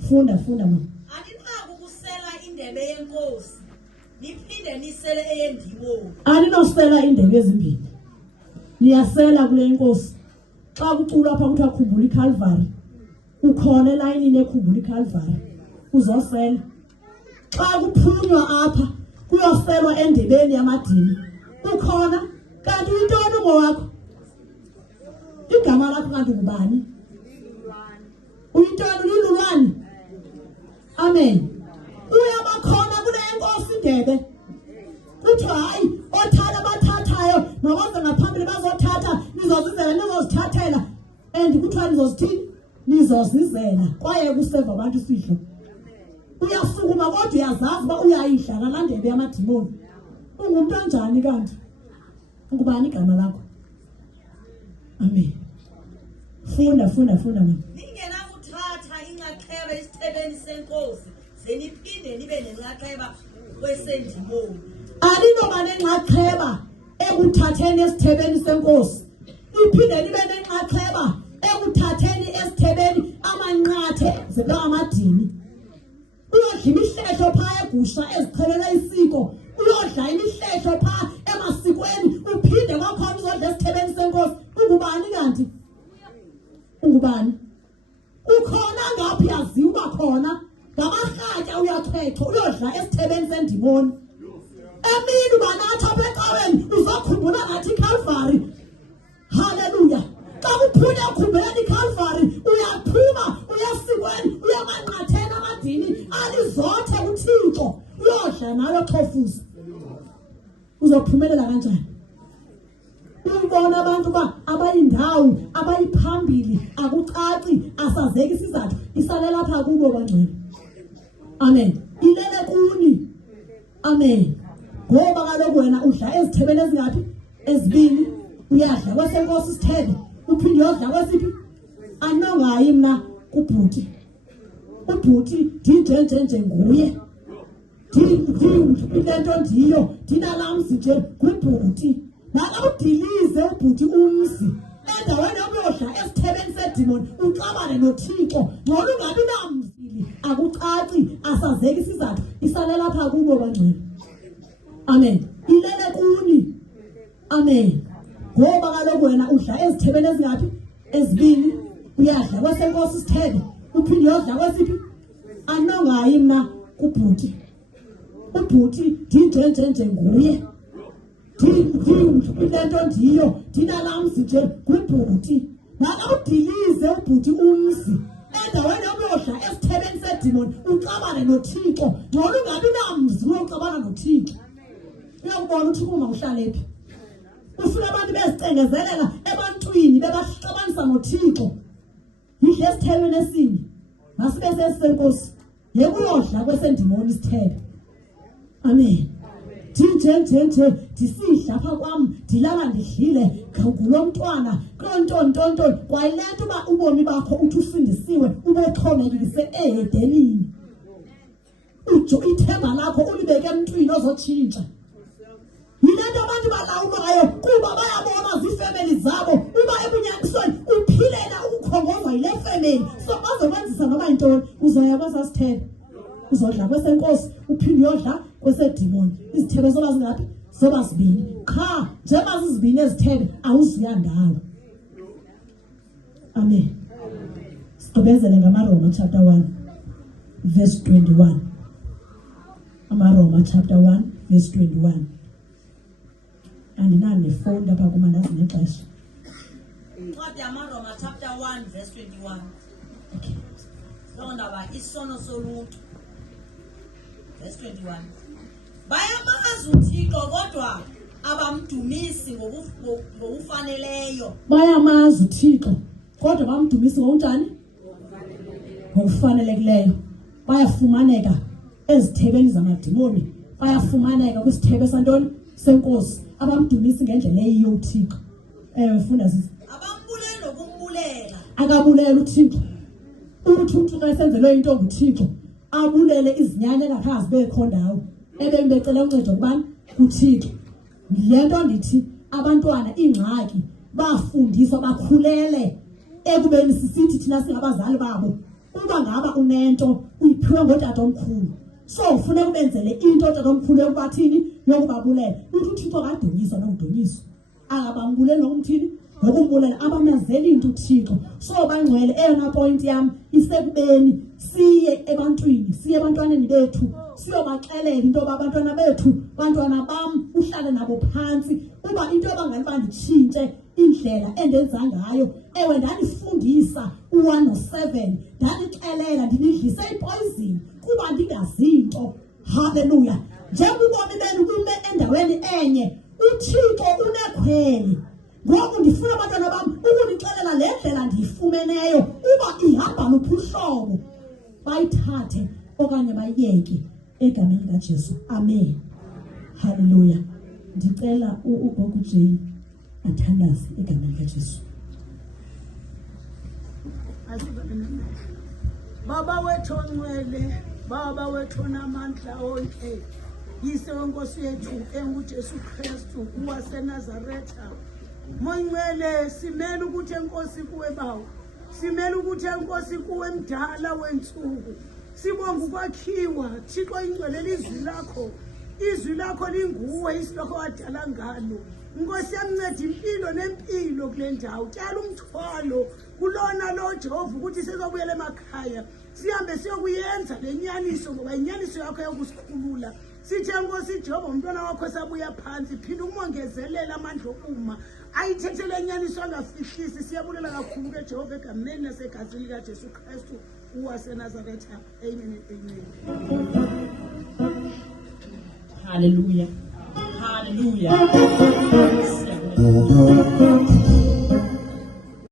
Funda mama. Andinako ukusela indebe yenkosi niphinde nisele eyendiwo. Aninosela indebe ezimbini. Niyasela kule inkosi. Xa kuculwa apha kuthiwa khumbula iCalvary, ukhona elayinini ekhumbula iCalvary uzosela. xa kuphunywa apha kuyoselwa endebeni yamadini ukhona kanti uyintoni ngowakho igama lakho kanti ngubani uyintoni ululwane amen uyabakhona kule nkosi indebe kuthiwa hayi othana abathathayo mabaze ngaphambili bazothatha nizozizela nizozithathela and kuthiwa nizozithini nizozizela kwaye kuseva abantu isihlo uyasukuma kodwa uyazazi uba uyayidla kalandebe yamadimoni ungumntu anjani kanti ungubani igama lakho amen funda mina ningenakuthatha inxaxheba esithebeni senkosi zeniphinde nibe nenxaxheba kwesendimoni alinoba nenxaxheba ekuthatheni esithebeni senkosi iphinde nibe nenxaxheba ekuthatheni esithebeni amanqathe zekamadini uyodla imihlehlo phaa egusha ezichelelwe isiko uyodla imihlehlo phaa emasikweni uphinde kwakhona uzodla esithebeni senkosi ungubani kanti ungubani ukhona ngaphi yaziwa uba khona ngamarhatya uyathwethwa uyodla esithebeni sendimoni emini ubanathi apha ecaweni uzokhumbula ngathi iCalvary haleluya xa kuphunya ukhumbuleni iCalvary uyaphuma uyasikweni uyamanqatheni amadini alizothe uThixo uyodla nayo xofuza uzophumelela kanjani ubona abantu ba abayindawo abayiphambili akucaci asazeki isizathu isale lapha kubo bangcwele amen ilele kuni amen ngoba kaloku wena udla ezithebeni ezingaphi ezibini uyadla kwesenkosi isithebe uphinde uyodla kwesiphi anongayi mna kubhuti ubhuti ndinjenjenje nguye lento ndiyo ndinalamzi nje kwibhuti nakawudilize ubhuti umzi endaweni yokuyodla esithebeni sedimoni uxabane noThixo ngoba ungabi namzili akucaci asazeki isizathu isale lapha kubo bangcwele amen ilele kuni amen ngoba kaloku wena udla ezithebeni ezingaphi ezibini uyadla kwesenkosi isithebe uphinde uyodla kwesiphi anongayi mna kubhuti ubhuti ndinjenjenje nguye lento ndiyo ndinalamzi nje kwibhuti nakawudilize ubhuti umzi endaweni yokuyodla esithebeni sedimoni uxabane noThixo ngoba ungabi namzi uyoxabana noThixo uyakubona ukuthi uma uhlale phi ufuna abantu bezicengezelela ebantwini bebaxabanisa noThixo yidle esithebeni esinye masibe sesenkosi yekuyodla kwesendimoni isithebe amen nje ndisidla apha kwam ndilala ndidlile ngulo mntwana kontontonto kwayilento uba ubomi bakho uthi usindisiwe ubexhomekise ehedelini ithemba lakho ulibeke emntwini ozotshintsha yilento abantu balawulayo kuba bayabona ziifemeli zabo uba ebunyanisweni uphilela ukukhongozwa yile femeli so bazokwenzisa noba yintoni uzoya kwesasithebe uzodla kwesenkosi uphinde uyodla kwesedimoni izithebe zoba zingaphi zoba zibini qha njengoba zizibini ezithebe awuzuya ndawo amen sigqibezele ngamaRoma chapter 1 verse 21 amaRoma chapter 1 verse 21 andinani nefoni lapha kuma ndazi nexesha incwadi yamaRoma chapter 1 verse 21 londaba isono soluntu verse 21 bayamazi uThixo kodwa abamdumisi ngokufaneleyo bayamazi uThixo kodwa bamdumisi ngokunjani ngokufanelekileyo bayafumaneka ezithebeni zamadimoni bayafumaneka kwisithebe santoni senkosi abamdumisi ngendlela eyiyo uThixo funda sisi abambulela nokumbulela akabulela uThixo uthi umuntu xa esenzelwe into nguThixo abulele izinyane lapha zibekho ndawo ebembecela uncedo kubani kuThixo lento ndithi abantwana ingxaki bafundiswa bakhulele ekubeni sisithi thina singabazali babo uba ngaba unento uyiphiwe ngotata omkhulu so ufune kubenzele into otata omkhulu yokubathini yokubabulela uthi uThixo kadunyiswa nokudunyiswa akabambuleli nokumthini nokumbulala abamazeli into uThixo. So bangcwele eyona point yami isekubeni siye ebantwaneni bethu siyobaxelela into abantwana bethu, bantwana bam uhlale nabo phansi kuba into abangani banditshintshe indlela endenza ngayo. Ewe ndandifundisa u1 no7, ndandixelela ndinidlise ipoison kuba ndingazinto. Hallelujah. Njengobomi benu bume endaweni enye, uThixo unekhwele. Ngoku ndifuna abantwana bam ukunixelela le ndlela ndiyifumeneyo uba ihamba luphi uhlobo, bayithathe okanye bayiyeke egameni likaJesu. Amen. Hallelujah. Ndicela uGogo J athandaze egameni likaJesu. Baba wethu ongcwele, Baba wethu namandla onke, yise wenkosi yethu enguJesu Kristu waseNazaretha. Mongcwele simele ukuthi enkosi kuwe bawo, simele ukuthi enkosi kuwe mdala wensuku. Sibonga ukwakhiwa Thixo ingcwele izwi lakho linguwe isilokho wadala ngalo. Nkosi yamnceda impilo nempilo kule ndawo. Tyala umthwalo kulona lo Jehova ukuthi sizobuyela emakhaya, sihambe siyokuyenza lenyaniso ngoba inyaniso yakho yokusikhulula. Sithe Nkosi Jehova umntwana wakho sabuya phansi, phinda umongezelela amandla okuma ayithethele inyaniso angafihlisi. Siyabulela kakhulu ke Jehova egameni nasegazini likaJesu Kristu waseNazaretha. Amen and amen. Hallelujah. Hallelujah.